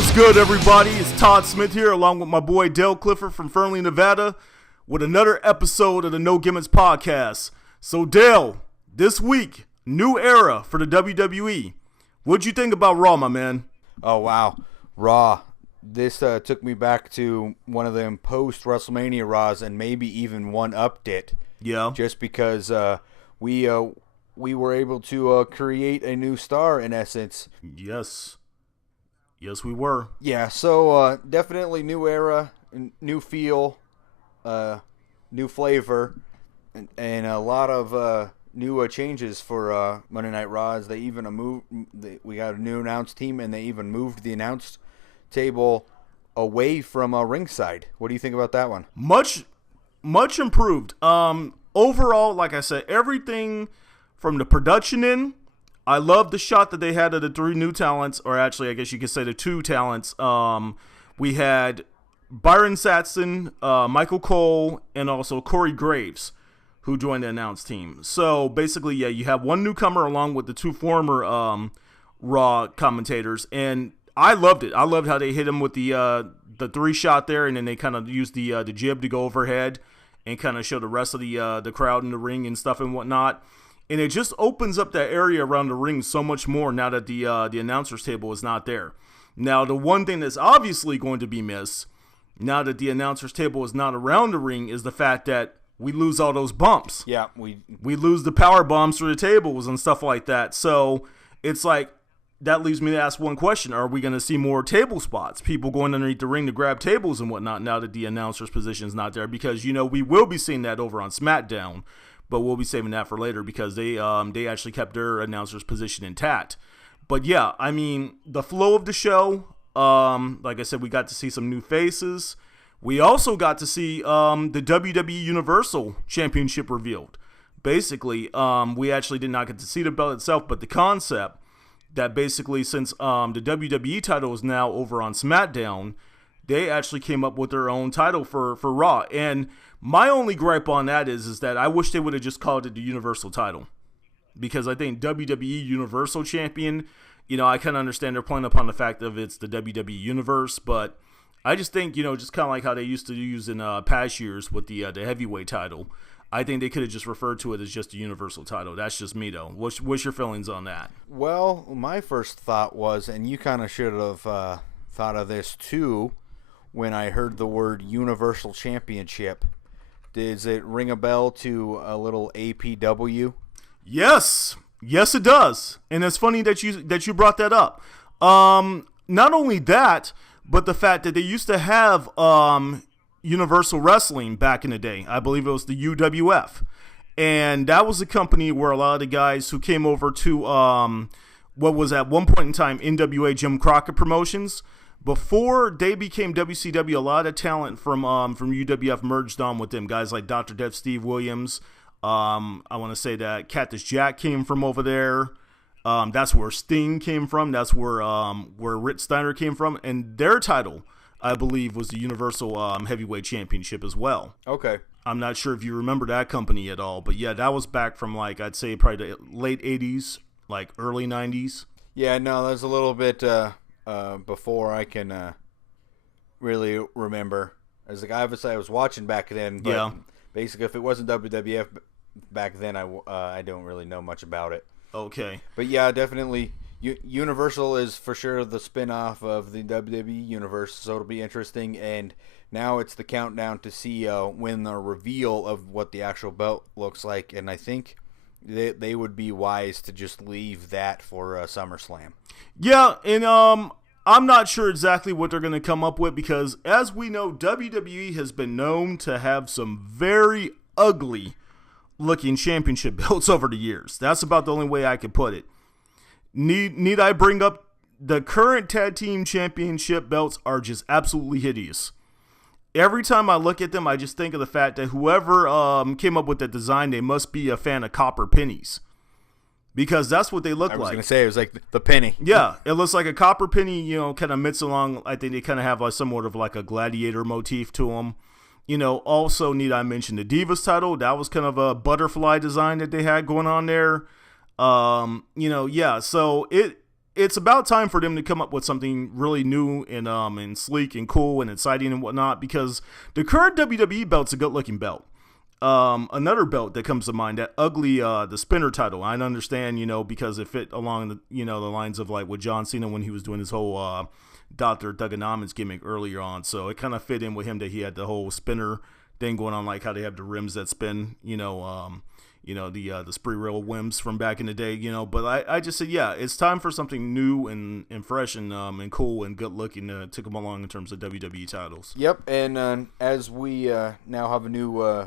What's good, everybody? It's Todd Smith here, along with my boy Dale Clifford from Fernley, Nevada, with another episode of the No Gimmicks podcast. So, Dale, this week, new era for the WWE. What'd you think about Raw, my man? Oh, wow. Raw. This took me back to one of them post-WrestleMania Raws and maybe even one update. Yeah. Just because we were able to create a new star, in essence. Yes. Yes, we were. Yeah, so definitely new era, new feel, new flavor, and a lot of new changes for Monday Night Raws. They even we got a new announce team, and they even moved the announce table away from ringside. What do you think about that one? Much improved. Overall, like I said, everything from the production in. I love the shot that they had of the three new talents, or actually, I guess you could say the two talents. We had Byron Saxton, Michael Cole, and also Corey Graves, who joined the announce team. So basically, yeah, you have one newcomer along with the two former Raw commentators, and I loved it. I loved how they hit him with the three shot there, and then they kind of used the jib to go overhead and kind of show the rest of the crowd in the ring and stuff and whatnot. And it just opens up that area around the ring so much more now that the announcer's table is not there. Now, the one thing that's obviously going to be missed now that the announcer's table is not around the ring is the fact that we lose all those bumps. Yeah, we lose the power bombs through the tables and stuff like that. So it's like that leaves me to ask one question: are we going to see more table spots? People going underneath the ring to grab tables and whatnot now that the announcer's position is not there? Because we will be seeing that over on SmackDown. But we'll be saving that for later because they actually kept their announcer's position intact. But yeah, I mean, the flow of the show, like I said, we got to see some new faces. We also got to see the WWE Universal Championship revealed. Basically, we actually did not get to see the belt itself, but the concept that basically since the WWE title is now over on SmackDown, they actually came up with their own title for Raw. And my only gripe on that is that I wish they would have just called it the Universal title. Because I think WWE Universal Champion, I kind of understand they're playing upon the fact of it's the WWE Universe, but I just think, just kind of like how they used to use in past years with the heavyweight title. I think they could have just referred to it as just the Universal title. That's just me, though. What's your feelings on that? Well, my first thought was, and you kind of should have thought of this too, when I heard the word Universal Championship. Does it ring a bell to a little APW? Yes, it does, and it's funny that you brought that up. Not only that, but the fact that they used to have Universal Wrestling back in the day. I believe it was the UWF, and that was a company where a lot of the guys who came over to what was at one point in time NWA Jim Crockett Promotions. Before they became WCW, a lot of talent from UWF merged on with them. Guys like Dr. Dev Steve Williams. I want to say that Cactus Jack came from over there. That's where Sting came from. That's where Rich Steiner came from. And their title, I believe, was the Universal Heavyweight Championship as well. Okay. I'm not sure if you remember that company at all. But yeah, that was back from I'd say probably the late 80s, early 90s. Yeah, no, that's a little bit... before I can really remember. As obviously I was watching back then, but yeah. Basically if it wasn't WWF back then, I don't really know much about it. Okay. But yeah, definitely Universal is for sure the spin-off of the WWE Universe, so it'll be interesting. And now it's the countdown to see when the reveal of what the actual belt looks like, and I think they would be wise to just leave that for SummerSlam. Yeah, and I'm not sure exactly what they're going to come up with because, as we know, WWE has been known to have some very ugly-looking championship belts over the years. That's about the only way I could put it. Need I bring up the current tag team championship belts are just absolutely hideous. Every time I look at them, I just think of the fact that whoever came up with that design, they must be a fan of copper pennies. Because that's what they look like. I was going to say, it was like the penny. Yeah, it looks like a copper penny, kind of mixed along. I think they kind of have somewhat of a gladiator motif to them. Also need I mention the Divas title. That was kind of a butterfly design that they had going on there. Yeah, so it it's about time for them to come up with something really new and sleek and cool and exciting and whatnot, because the current WWE belt's a good-looking belt. Another belt that comes to mind, that ugly, the spinner title. I understand, because it fit along the, the lines of like with John Cena when he was doing his whole, Dr. Thuganomics gimmick earlier on. So it kind of fit in with him that he had the whole spinner thing going on, like how they have the rims that spin, the spree rail whims from back in the day, but I just said, yeah, it's time for something new and fresh and cool and good looking to come along in terms of WWE titles. Yep. And, as we, now have a new,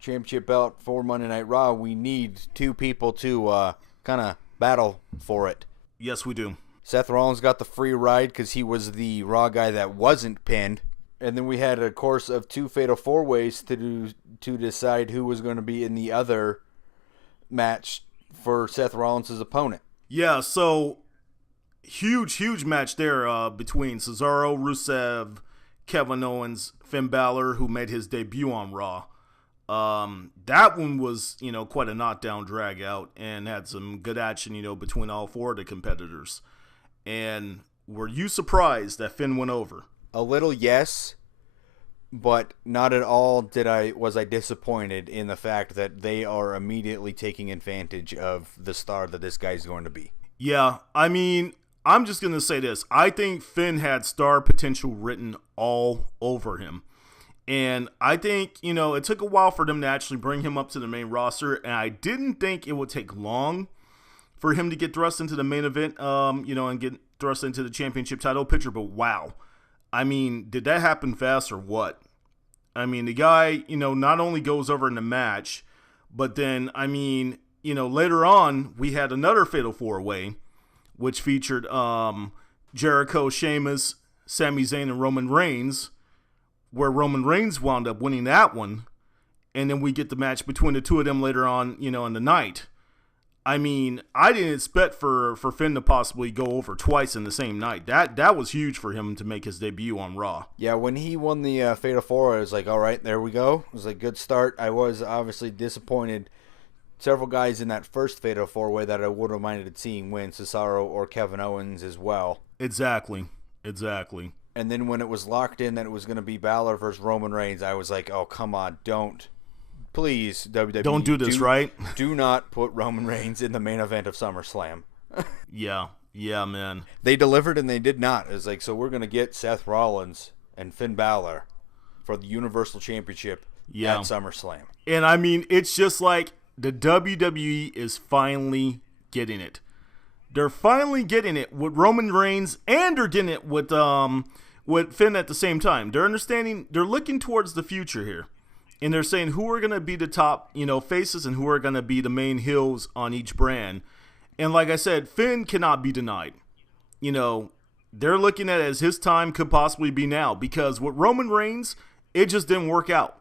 championship belt for Monday Night Raw, we need two people to kind of battle for it. Yes, we do. Seth Rollins got the free ride because he was the Raw guy that wasn't pinned. And then we had a course of two Fatal 4-Ways to decide who was going to be in the other match for Seth Rollins' opponent. Yeah, so huge match there between Cesaro, Rusev, Kevin Owens, Finn Balor, who made his debut on Raw. That one was, quite a knockdown drag out and had some good action, between all four of the competitors. And were you surprised that Finn went over? A little, yes, but not at all was I disappointed in the fact that they are immediately taking advantage of the star that this guy's going to be. Yeah, I mean, I'm just going to say this. I think Finn had star potential written all over him. And I think, it took a while for them to actually bring him up to the main roster, and I didn't think it would take long for him to get thrust into the main event, and get thrust into the championship title picture, but wow. I mean, did that happen fast or what? I mean, the guy, not only goes over in the match, but then, later on, we had another Fatal 4-Way, which featured Jericho, Sheamus, Sami Zayn, and Roman Reigns, where Roman Reigns wound up winning that one, and then we get the match between the two of them later on, in the night. I mean, I didn't expect for Finn to possibly go over twice in the same night. That was huge for him to make his debut on Raw. Yeah, when he won the Fatal 4, I was like, all right, there we go. It was a good start. I was obviously disappointed. Several guys in that first Fatal 4-Way that I would have minded seeing win, Cesaro or Kevin Owens as well. Exactly. And then when it was locked in that it was going to be Balor versus Roman Reigns, I was like, oh, come on, don't. Please, WWE. Don't do this, right? Do not put Roman Reigns in the main event of SummerSlam. Yeah, man. They delivered and they did not. It's like, so we're going to get Seth Rollins and Finn Balor for the Universal Championship at SummerSlam. And I mean, it's just like the WWE is finally getting it. They're finally getting it with Roman Reigns, and they're getting it with Finn at the same time. They're understanding, they're looking towards the future here. And they're saying who are going to be the top, faces and who are going to be the main heels on each brand. And like I said, Finn cannot be denied. They're looking at it as his time could possibly be now, because with Roman Reigns, it just didn't work out.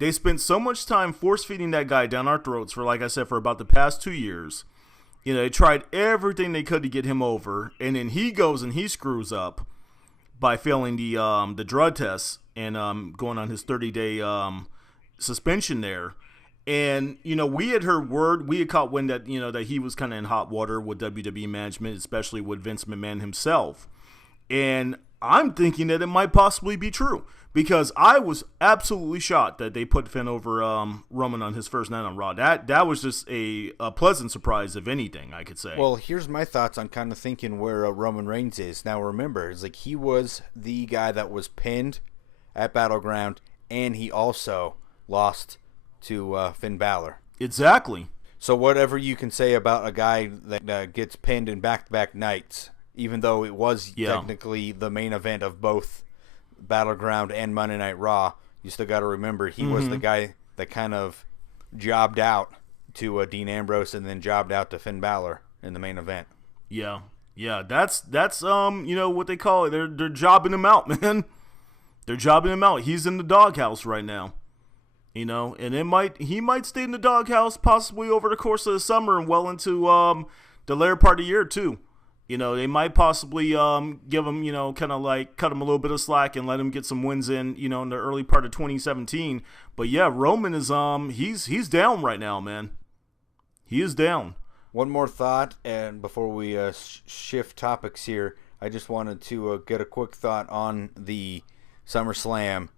They spent so much time force-feeding that guy down our throats for, like I said, for about the past 2 years. They tried everything they could to get him over, and then he goes and he screws up by failing the drug test and going on his 30-day suspension there. And we had heard word, we had caught wind that that he was kind of in hot water with WWE management, especially with Vince McMahon himself. And I'm thinking that it might possibly be true, because I was absolutely shocked that they put Finn over Roman on his first night on Raw. That was just a pleasant surprise, if anything, I could say. Well, here's my thoughts on kind of thinking where Roman Reigns is. Now, remember, it's like he was the guy that was pinned at Battleground, and he also lost to Finn Balor. Exactly. So whatever you can say about a guy that gets pinned in back-to-back nights, even though it was technically the main event of both Battleground and Monday Night Raw, you still got to remember he was the guy that kind of jobbed out to Dean Ambrose and then jobbed out to Finn Balor in the main event. Yeah. That's what they call it. They're jobbing him out, man. They're jobbing him out. He's in the doghouse right now. And he might stay in the doghouse possibly over the course of the summer and well into the later part of the year too. They might possibly give him, kind of like cut him a little bit of slack and let him get some wins in the early part of 2017. But yeah, Roman is he's down right now, man. He is down. One more thought, and before we shift topics here, I just wanted to get a quick thought on the SummerSlam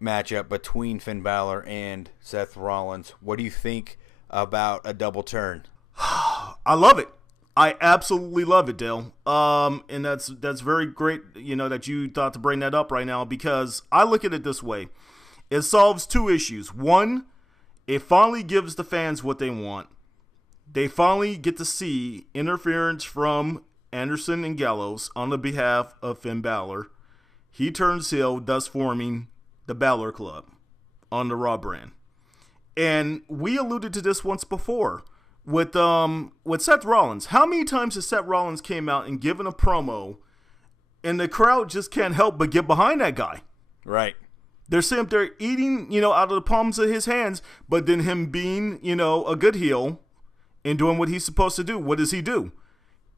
matchup between Finn Balor and Seth Rollins. What do you think about a double turn? I love it. I absolutely love it, Dale. And that's very great, that you thought to bring that up right now, because I look at it this way. It solves two issues. One, it finally gives the fans what they want. They finally get to see interference from Anderson and Gallows on the behalf of Finn Balor. He turns heel, thus forming the Balor Club on the Raw brand. And we alluded to this once before with Seth Rollins. How many times has Seth Rollins came out and given a promo and the crowd just can't help but get behind that guy? Right. They're sitting up there eating, out of the palms of his hands, but then him being, a good heel and doing what he's supposed to do. What does he do?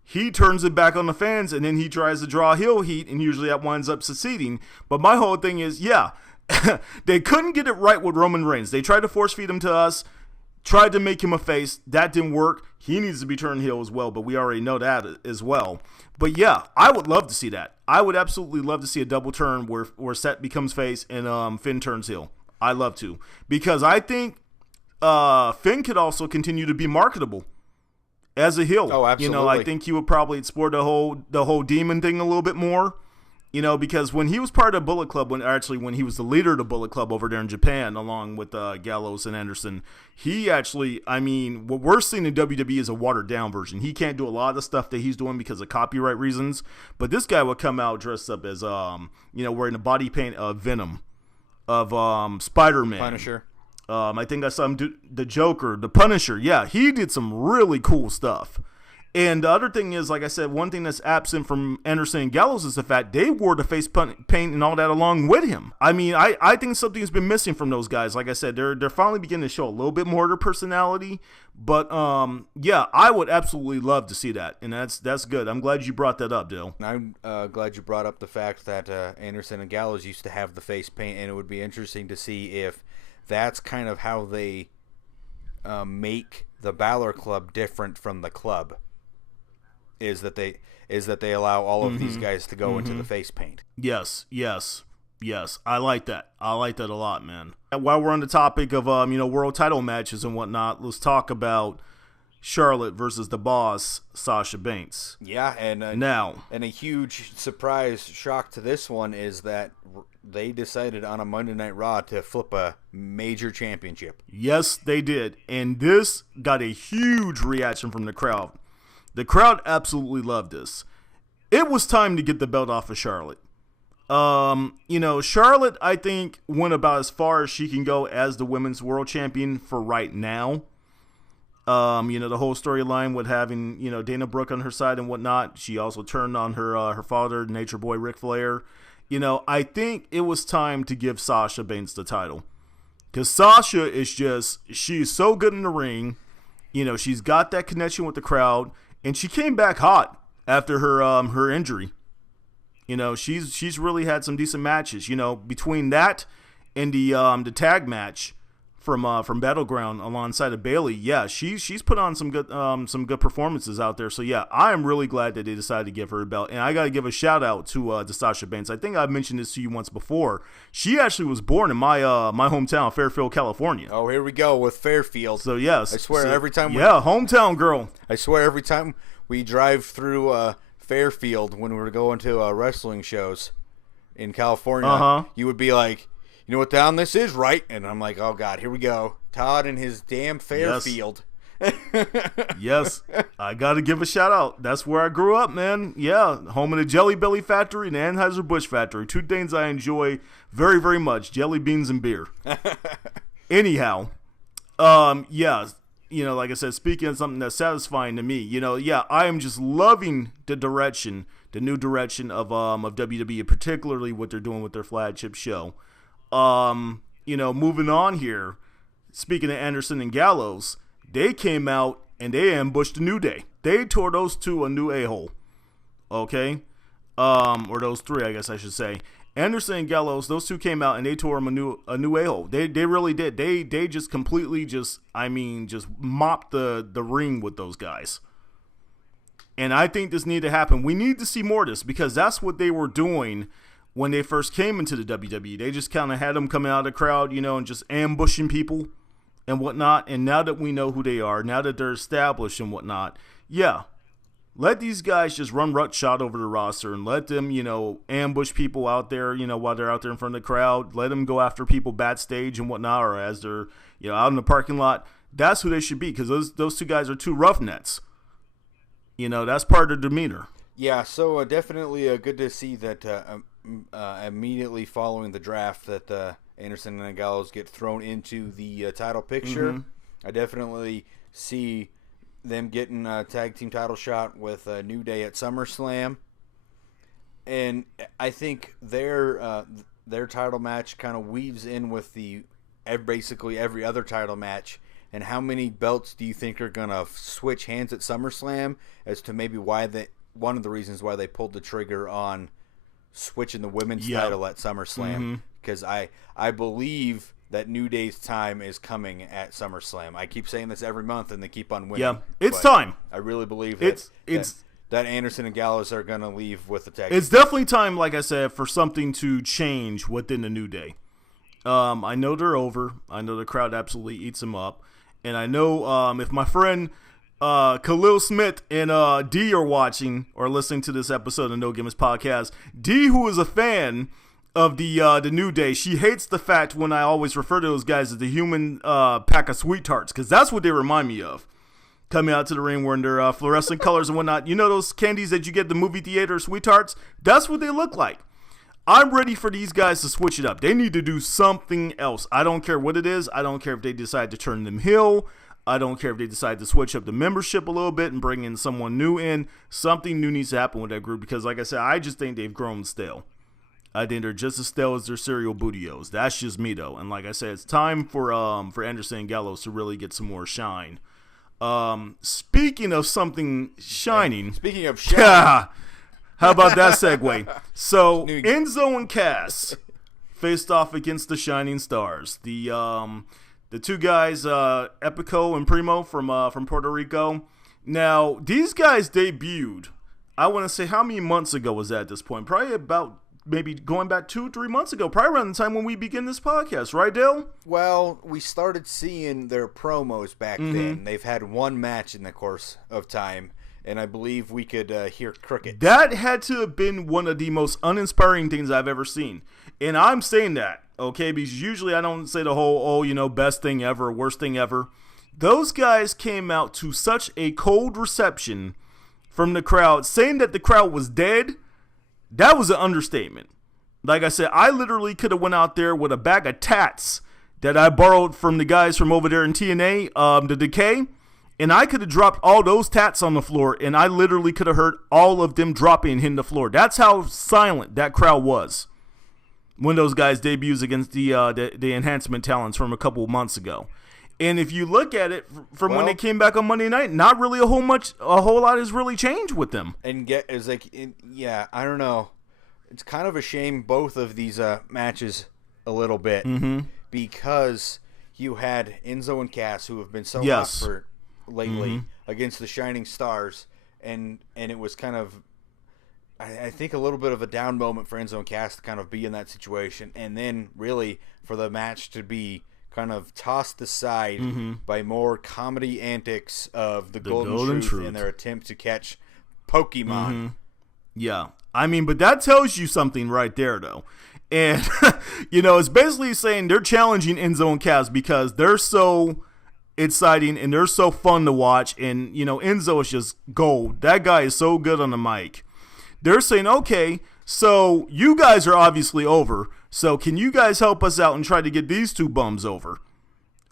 He turns it back on the fans, and then he tries to draw heel heat, and usually that winds up succeeding. But my whole thing is, they couldn't get it right with Roman Reigns. They tried to force feed him to us, tried to make him a face. That didn't work. He needs to be turned heel as well, but we already know that as well. But yeah, I would love to see that. I would absolutely love to see a double turn where Seth becomes face and Finn turns heel. I love to, because I think Finn could also continue to be marketable as a heel. Oh, absolutely. I think he would probably explore the whole demon thing a little bit more. Because when he was part of Bullet Club, when he was the leader of the Bullet Club over there in Japan, along with Gallows and Anderson, he actually, what we're seeing in WWE is a watered down version. He can't do a lot of the stuff that he's doing because of copyright reasons, but this guy would come out dressed up as, wearing the body paint of Venom, of Spider-Man. Punisher. I think I saw him do the Joker, the Punisher. Yeah, he did some really cool stuff. And the other thing is, like I said, one thing that's absent from Anderson and Gallows is the fact they wore the face paint and all that along with him. I think something's been missing from those guys. Like I said, they're finally beginning to show a little bit more of their personality. But I would absolutely love to see that, and that's good. I'm glad you brought that up, Dale. I'm glad you brought up the fact that Anderson and Gallows used to have the face paint, and it would be interesting to see if that's kind of how they make the Balor Club different from the club. Is that they allow all of these guys to go into the face paint. Yes. I like that. I like that a lot, man. While we're on the topic of world title matches and whatnot, let's talk about Charlotte versus the Boss, Sasha Banks. Yeah, and a huge surprise shock to this one is that they decided on a Monday Night Raw to flip a major championship. Yes, they did, and this got a huge reaction from the crowd. The crowd absolutely loved this. It was time to get the belt off of Charlotte. Charlotte, I think, went about as far as she can go as the women's world champion for right now. The whole storyline with having, Dana Brooke on her side and whatnot. She also turned on her father, Nature Boy Ric Flair. I think it was time to give Sasha Banks the title. Because Sasha she's so good in the ring. She's got that connection with the crowd. And she came back hot after her injury. She's really had some decent matches. Between that and the tag match from Battleground alongside of Bayley, yeah, she's put on some good performances out there. So yeah, I am really glad that they decided to give her a belt. And I got to give a shout out to Sasha Banks. I think I've mentioned this to you once before. She actually was born in my hometown, Fairfield, California. Oh, here we go with Fairfield. So yes, I swear every time. Hometown girl. I swear every time we drive through Fairfield when we were going to wrestling shows in California, you would be like, "You know what town this is, right?" And I'm like, "Oh God, here we go, Todd and his damn Fairfield." Yes, I got to give a shout out. That's where I grew up, man. Yeah, home of the Jelly Belly Factory and Anheuser-Busch Factory. Two things I enjoy very, very much: jelly beans and beer. Anyhow, yeah. Like I said, speaking of something that's satisfying to me, I am just loving the new direction of WWE, particularly what they're doing with their flagship show. Moving on here, speaking of Anderson and Gallows, they came out and they ambushed the New Day. They tore those two a new a-hole. Okay? Or those three, I guess I should say. Anderson and Gallows, those two came out and they tore him a new a-hole. They really did. They just completely just mopped the ring with those guys. And I think this needed to happen. We need to see more of this because that's what they were doing when they first came into the WWE. They just kind of had them coming out of the crowd, and just ambushing people and whatnot. And now that we know who they are, now that they're established and whatnot, yeah, let these guys just run shot over the roster and let them, ambush people out there, while they're out there in front of the crowd. Let them go after people backstage and whatnot, or as they're, out in the parking lot. That's who they should be because those two guys are two roughnecks. That's part of their demeanor. Yeah, so definitely good to see that immediately following the draft that Anderson and Gallows get thrown into the title picture. Mm-hmm. I definitely see them getting a tag team title shot with New Day at SummerSlam. And I think their title match kind of weaves in with basically every other title match. And how many belts do you think are going to switch hands at SummerSlam as to maybe one of the reasons why they pulled the trigger on switching the women's title at SummerSlam? Because I believe that New Day's time is coming at SummerSlam. I keep saying this every month, and they keep on winning. Yeah, it's time. I really believe that Anderson and Gallows are going to leave with the tag. It's definitely time, like I said, for something to change within the New Day. I know they're over. I know the crowd absolutely eats them up. And I know if my friend Khalil Smith and D are watching or listening to this episode of No Gimmicks Podcast, D, who is a fan of the New Day, she hates the fact when I always refer to those guys as the human pack of sweet tarts, because that's what they remind me of. Coming out to the ring wearing their fluorescent colors and whatnot. You know those candies that you get at the movie theater, sweet tarts? That's what they look like. I'm ready for these guys to switch it up. They need to do something else. I don't care what it is. I don't care if they decide to turn them heel. I don't care if they decide to switch up the membership a little bit and bring in someone new in. Something new needs to happen with that group because, like I said, I just think they've grown stale. I think they're just as stale as their cereal bootios. That's just me, though. And like I said, it's time for Anderson and Gallows to really get some more shine. Speaking of something shining. Speaking of shining. How about that segue? So Enzo and Cass faced off against the Shining Stars. The two guys, Epico and Primo from Puerto Rico. Now these guys debuted. I want to say how many months ago was that at this point? Probably about maybe going back 2-3 months ago. Probably around the time when we begin this podcast, right, Dale? Well, we started seeing their promos back then. They've had one match in the course of time. And I believe we could hear crickets. That had to have been one of the most uninspiring things I've ever seen. And I'm saying that, okay, because usually I don't say the whole, best thing ever, worst thing ever. Those guys came out to such a cold reception from the crowd, saying that the crowd was dead. That was an understatement. Like I said, I literally could have went out there with a bag of tats that I borrowed from the guys from over there in TNA, the Decay. And I could have dropped all those tats on the floor, and I literally could have heard all of them dropping and hitting the floor. That's how silent that crowd was when those guys debuts against the enhancement talents from a couple of months ago. And if you look at it from when they came back on Monday night, not really a whole lot has really changed with them. And I don't know. It's kind of a shame both of these matches a little bit because you had Enzo and Cass who have been so hot for lately against the Shining Stars, and it was kind of I think a little bit of a down moment for Enzo and Cass to kind of be in that situation, and then really for the match to be kind of tossed aside by more comedy antics of the Golden Truth in their attempt to catch Pokemon. Yeah, I mean, but that tells you something right there, though. And it's basically saying they're challenging Enzo and Cass because they're so exciting and they're so fun to watch, and Enzo is just gold. That guy is so good on the mic. They're saying, okay, so you guys are obviously over, so can you guys help us out and try to get these two bums over?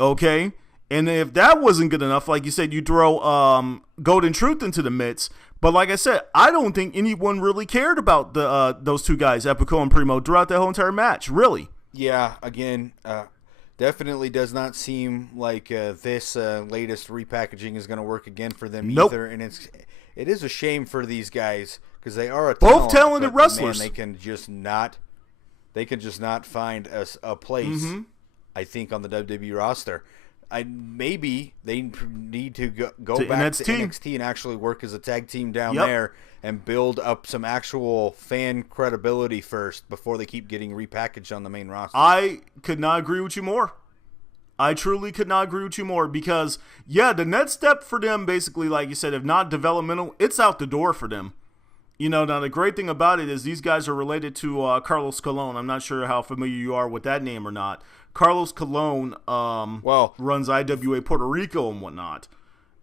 Okay, and if that wasn't good enough, like you said, you throw Golden Truth into the midst. But like I said, I don't think anyone really cared about those two guys, Epico and Primo, throughout that whole entire match, really. Yeah, again, definitely does not seem like this latest repackaging is going to work again for them either. And it is a shame for these guys because they are both talented wrestlers. Man, they can just not they can just not find a place. I think on the WWE roster. Maybe they need to go back to NXT and actually work as a tag team down there and build up some actual fan credibility first before they keep getting repackaged on the main roster. I could not agree with you more. I truly could not agree with you more because, the next step for them, basically, like you said, if not developmental, it's out the door for them. Now the great thing about it is these guys are related to Carlos Colon. I'm not sure how familiar you are with that name or not. Carlos Colon runs IWA Puerto Rico and whatnot.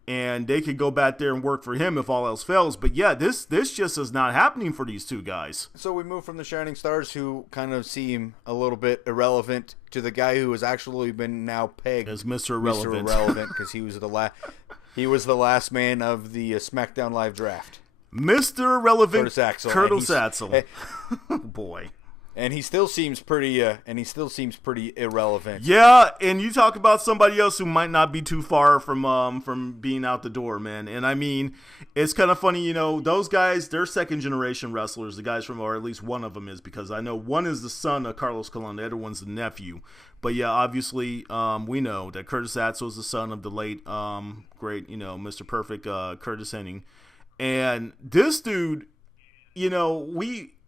And they could go back there and work for him if all else fails. But this just is not happening for these two guys. So we move from the Shining Stars, who kind of seem a little bit irrelevant, to the guy who has actually been now pegged as Mr. Irrelevant. Mr. Irrelevant, because he was the last man of the SmackDown Live draft. Mr. Irrelevant Curtis Axel. Boy. And he still seems pretty irrelevant. Yeah, and you talk about somebody else who might not be too far from being out the door, man. And I mean, it's kind of funny, those guys, they're second generation wrestlers. The guys from, or at least one of them is, because I know one is the son of Carlos Colon, the other one's the nephew. But yeah, obviously, we know that Curtis Axel is the son of the late, great, Mr. Perfect, Curtis Hennig. And this dude,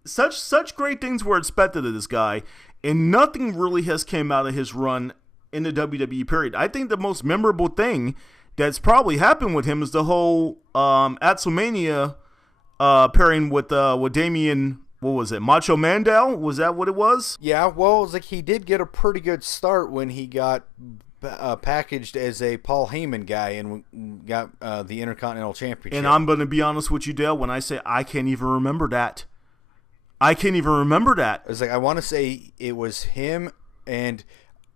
such great things were expected of this guy, and nothing really has came out of his run in the WWE period. I think the most memorable thing that's probably happened with him is the whole Axelmania pairing with Damian. What was it? Macho Man Dale? Was that what it was? Yeah. Well, it was like he did get a pretty good start when he got packaged as a Paul Heyman guy and got the Intercontinental Championship. And I'm going to be honest with you, Dale, when I say I can't even remember that. I can't even remember that. It's like, I want to say it was him, and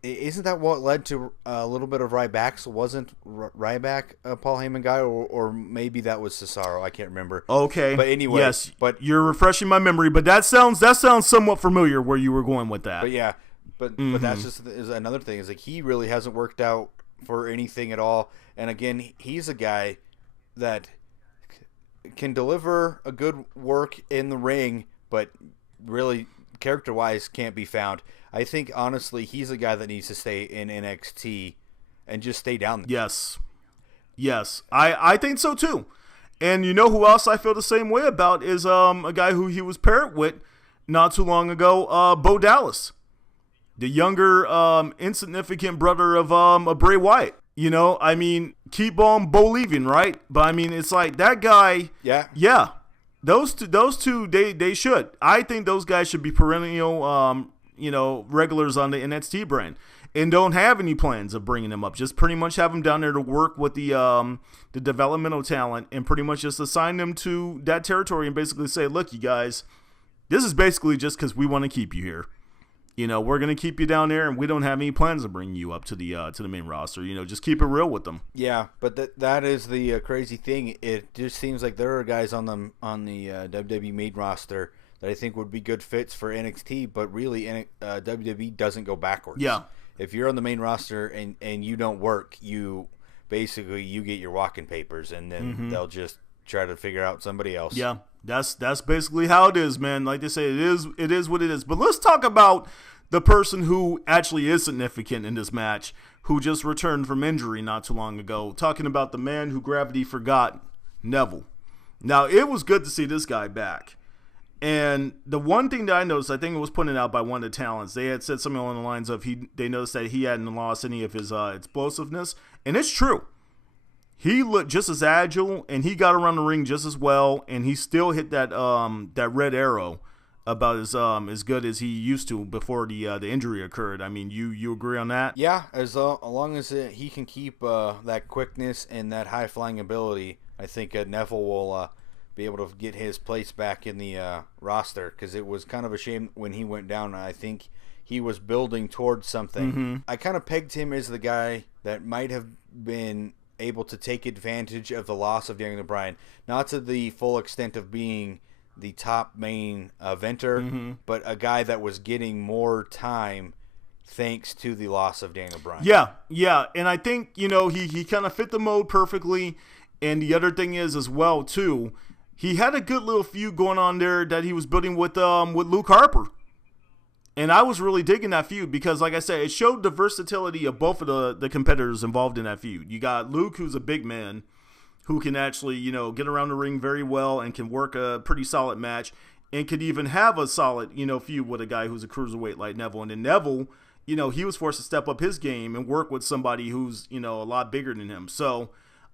isn't that what led to a little bit of Ryback? So wasn't Ryback a Paul Heyman guy, or maybe that was Cesaro? I can't remember. Okay. But anyway. Yes, but you're refreshing my memory, but that sounds somewhat familiar where you were going with that. But yeah, but that's just is another thing. Is like he really hasn't worked out for anything at all. And again, he's a guy that can deliver a good work in the ring, but really character-wise can't be found. I think, honestly, he's a guy that needs to stay in NXT and just stay down there. Yes. I think so, too. And you know who else I feel the same way about is a guy who he was paired with not too long ago, Bo Dallas, the younger, insignificant brother of Bray Wyatt. I mean, keep on believing, right? But, I mean, it's like that guy. Yeah. Those two, they should. I think those guys should be perennial, regulars on the NXT brand, and don't have any plans of bringing them up. Just pretty much have them down there to work with the developmental talent, and pretty much just assign them to that territory and basically say, look, you guys, this is basically just because we want to keep you here. We're going to keep you down there, and we don't have any plans of bringing you up to the main roster. Just keep it real with them. Yeah, but that is the crazy thing. It just seems like there are guys on the WWE main roster that I think would be good fits for NXT, but really WWE doesn't go backwards. Yeah. If you're on the main roster and you don't work, you get your walking papers, and then they'll just try to figure out somebody else. Yeah. That's basically how it is, man. Like they say, it is what it is. But let's talk about the person who actually is significant in this match, who just returned from injury not too long ago. Talking about the man who gravity forgot, Neville. Now, it was good to see this guy back. And the one thing that I noticed, I think it was pointed out by one of the talents, they had said something along the lines of they noticed that he hadn't lost any of his explosiveness. And it's true. He looked just as agile, and he got around the ring just as well, and he still hit that red arrow about as good as he used to before the injury occurred. I mean, you agree on that? Yeah, as long as he can keep that quickness and that high flying ability, I think Neville will be able to get his place back in the roster, because it was kind of a shame when he went down. I think he was building towards something. I kind of pegged him as the guy that might have been able to take advantage of the loss of Daniel Bryan, not to the full extent of being the top main eventer, but a guy that was getting more time thanks to the loss of Daniel Bryan. Yeah, and I think he kind of fit the mode perfectly. And the other thing is as well too, he had a good little feud going on there that he was building with Luke Harper. And I was really digging that feud because, like I said, it showed the versatility of both of the competitors involved in that feud. You got Luke, who's a big man, who can actually, get around the ring very well and can work a pretty solid match and could even have a solid, feud with a guy who's a cruiserweight like Neville. And then Neville, he was forced to step up his game and work with somebody who's, a lot bigger than him. So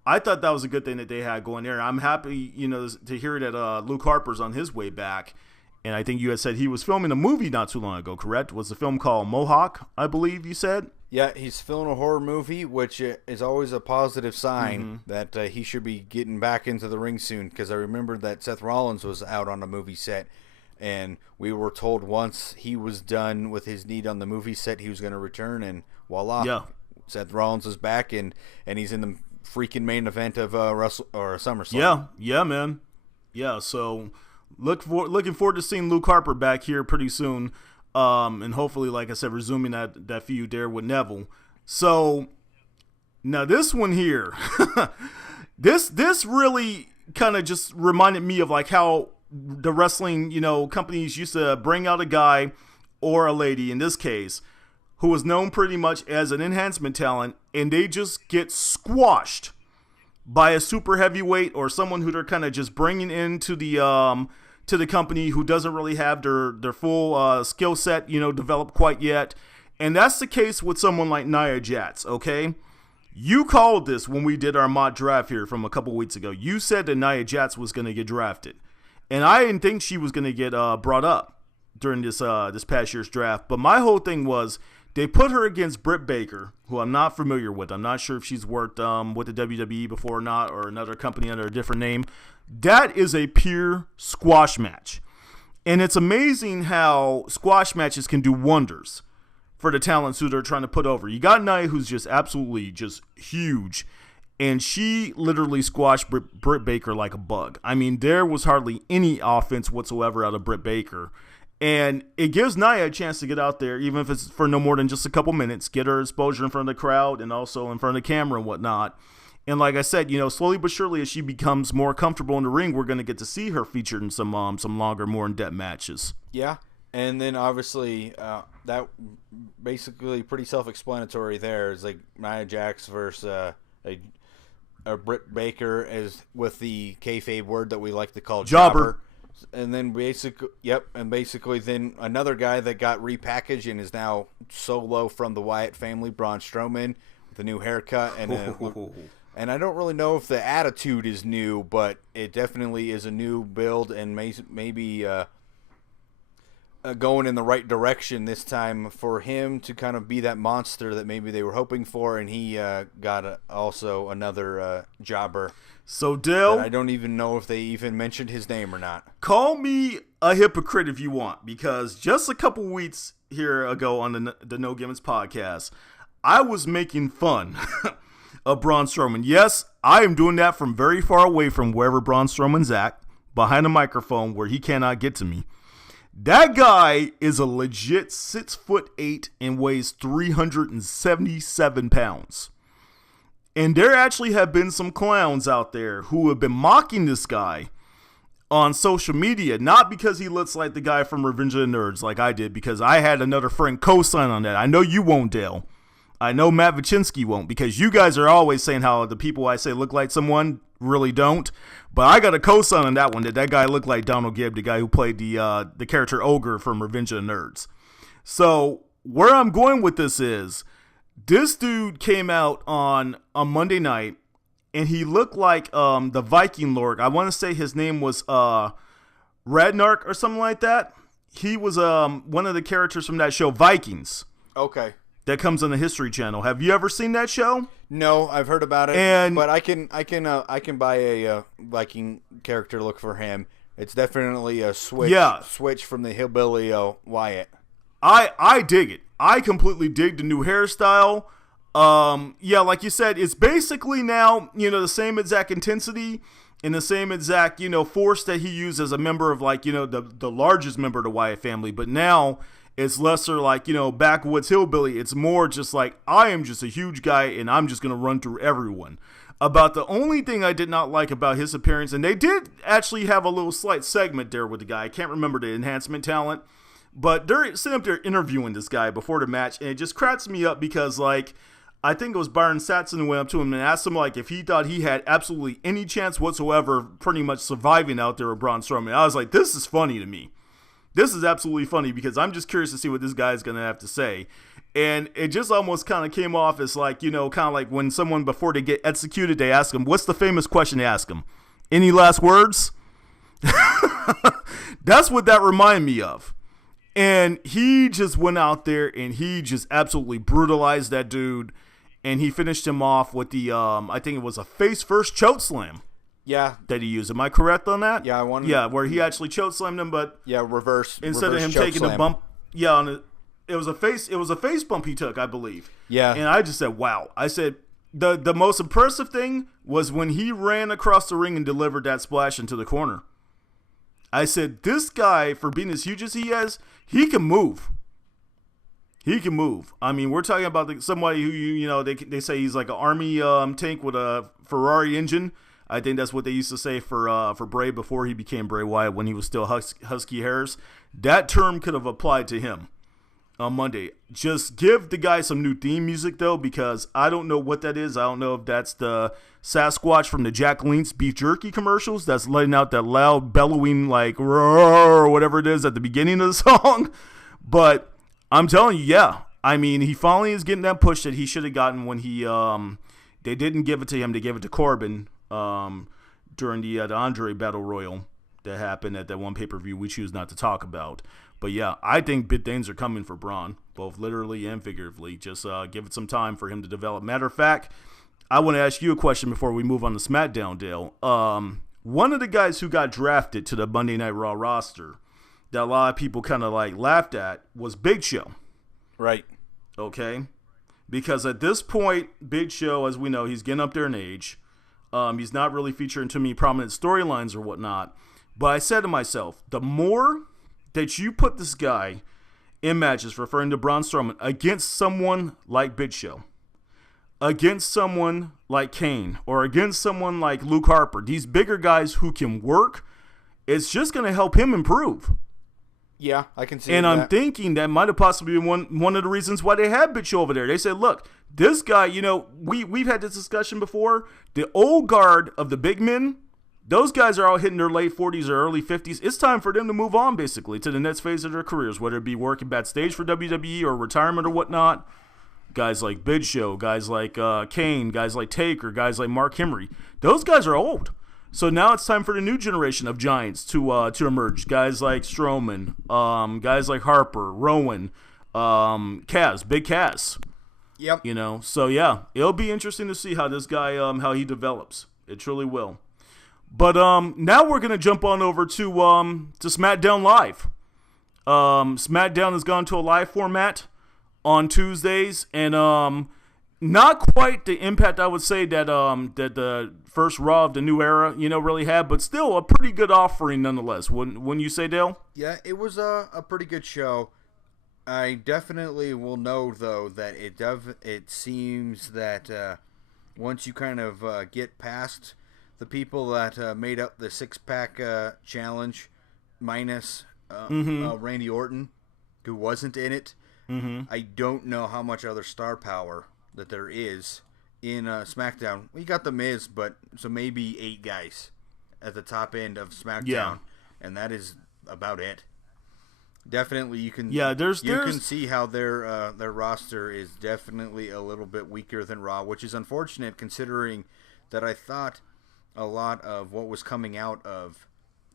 I thought that was a good thing that they had going there. I'm happy, to hear that Luke Harper's on his way back. And I think you had said he was filming a movie not too long ago, correct? Was the film called Mohawk, I believe you said? Yeah, he's filming a horror movie, which is always a positive sign that he should be getting back into the ring soon. Because I remember that Seth Rollins was out on a movie set, and we were told once he was done with his need on the movie set, he was going to return, and voila, Seth Rollins is back, and he's in the freaking main event of SummerSlam. Yeah, man. Yeah, so looking forward to seeing Luke Harper back here pretty soon. And hopefully, like I said, resuming that feud there with Neville. So now this one here, this really kind of just reminded me of like how the wrestling, companies used to bring out a guy or a lady in this case who was known pretty much as an enhancement talent, and they just get squashed by a super heavyweight or someone who they're kind of just bringing into the company who doesn't really have their full skill set, developed quite yet. And that's the case with someone like Nia Jax, okay? You called this when we did our mock draft here from a couple weeks ago. You said that Nia Jax was going to get drafted. And I didn't think she was going to get brought up during this past year's draft. But my whole thing was they put her against Britt Baker, who I'm not familiar with. I'm not sure if she's worked with the WWE before or not, or another company under a different name. That is a pure squash match. And it's amazing how squash matches can do wonders for the talents who they're trying to put over. You got Nia, who's just absolutely just huge. And she literally squashed Britt Baker like a bug. I mean, there was hardly any offense whatsoever out of Britt Baker. And it gives Nia a chance to get out there, even if it's for no more than just a couple minutes, get her exposure in front of the crowd and also in front of the camera and whatnot. And like I said, slowly but surely as she becomes more comfortable in the ring, we're going to get to see her featured in some longer, more in-depth matches. Yeah, and then obviously that basically pretty self-explanatory there is like Nia Jax versus a Britt Baker as with the kayfabe word that we like to call jobber. And then basically then another guy that got repackaged and is now solo from the Wyatt family, Braun Strowman, with a new haircut and I don't really know if the attitude is new, but it definitely is a new build and maybe going in the right direction this time for him to kind of be that monster that maybe they were hoping for, and he got also another jobber. So, Dale, I don't even know if they even mentioned his name or not. Call me a hypocrite if you want, because just a couple weeks here ago on the No Gimmicks podcast, I was making fun of Braun Strowman. Yes, I am doing that from very far away from wherever Braun Strowman's at, behind a microphone where he cannot get to me. That guy is a legit 6'8" and weighs 377 pounds. And there actually have been some clowns out there who have been mocking this guy on social media, not because he looks like the guy from Revenge of the Nerds like I did, because I had another friend co-sign on that. I know you won't, Dale. I know Matt Vichinsky won't, because you guys are always saying how the people I say look like someone really don't. But I got a co-sign on that one, that guy looked like Donald Gibb, the guy who played the character Ogre from Revenge of the Nerds. So where I'm going with this is, this dude came out on a Monday night, and he looked like the Viking Lord. I want to say his name was Radnark or something like that. He was one of the characters from that show Vikings. Okay. That comes on the History Channel. Have you ever seen that show? No, I've heard about it. But I can buy a Viking character look for him. It's definitely a switch from the hillbilly Wyatt. I dig it. I completely dig the new hairstyle. Like you said, it's basically now, the same exact intensity and the same exact, force that he used as a member of the largest member of the Wyatt family. But now it's lesser backwoods hillbilly. It's more just like, I am just a huge guy and I'm just going to run through everyone. About the only thing I did not like about his appearance, and they did actually have a little slight segment there with the guy. I can't remember the enhancement talent. But they're sitting up there interviewing this guy before the match, and it just cracks me up because, like, I think it was Byron Saxton who went up to him and asked him, like, if he thought he had absolutely any chance whatsoever pretty much surviving out there with Braun Strowman. I was like, this is funny to me. This is absolutely funny because I'm just curious to see what this guy is going to have to say. And it just almost kind of came off as like, you know, kind of like when someone, before they get executed, they ask him, what's the famous question they ask him? Any last words? That's what that reminded me of. And he just went out there and he just absolutely brutalized that dude. And he finished him off with the, I think it was a face first choke slam. Yeah. That he used. Am I correct on that? Yeah, where he actually choke slammed him, but reverse. Instead of him taking a bump, it was a face bump he took, I believe. Yeah. And I just said, wow. I said the most impressive thing was when he ran across the ring and delivered that splash into the corner. I said, this guy, for being as huge as he is, he can move. He can move. I mean, we're talking about somebody who, you know, they say he's like an army tank with a Ferrari engine. I think that's what they used to say for Bray before he became Bray Wyatt, when he was still Husky Harris. That term could have applied to him on Monday. Just give the guy some new theme music, though, because I don't know what that is. I don't know if that's the Sasquatch from the Jack Link's beef jerky commercials that's letting out that loud bellowing, like, roar, or whatever it is at the beginning of the song. But I'm telling you, yeah. I mean, he finally is getting that push that he should have gotten when he they didn't give it to him. They gave it to Corbin during the Andre Battle Royal that happened at that one pay-per-view we choose not to talk about. But yeah, I think big things are coming for Braun, both literally and figuratively. Just give it some time for him to develop. Matter of fact, I want to ask you a question before we move on to SmackDown, Dale. One of the guys who got drafted to the Monday Night Raw roster that a lot of people kind of like laughed at was Big Show. Right. Okay? Because at this point, Big Show, as we know, he's getting up there in age. He's not really featuring too many prominent storylines or whatnot. But I said to myself, the more that you put this guy in matches, referring to Braun Strowman, against someone like Big Show, against someone like Kane, or against someone like Luke Harper, these bigger guys who can work, it's just going to help him improve. Yeah, I can see and that. I'm thinking that might have possibly been one of the reasons why they had Big Show over there. They said, look, this guy, you know, we've had this discussion before. The old guard of the big men, those guys are all hitting their late 40s or early 50s. It's time for them to move on, basically, to the next phase of their careers, whether it be working backstage for WWE or retirement or whatnot. Guys like Big Show, guys like Kane, guys like Taker, guys like Mark Henry. Those guys are old. So now it's time for the new generation of giants to emerge. Guys like Strowman, guys like Harper, Rowan, Kaz, Big Kaz. Yep. You know, so yeah, it'll be interesting to see how this guy, how he develops. It truly will. But now we're gonna jump on over to SmackDown Live. SmackDown has gone to a live format on Tuesdays, and not quite the impact I would say that that the first Raw of the new era, you know, really had, but still a pretty good offering nonetheless. Wouldn't you say, Dale? Yeah, it was a pretty good show. I definitely will know, though, that it seems that once you kind of get past the people that made up the six-pack challenge, minus Randy Orton, who wasn't in it, I don't know how much other star power that there is in SmackDown. We got The Miz, but so maybe 8 guys at the top end of SmackDown, and that is about it. Definitely, you can can see how their roster is definitely a little bit weaker than Raw, which is unfortunate considering that I thought a lot of what was coming out of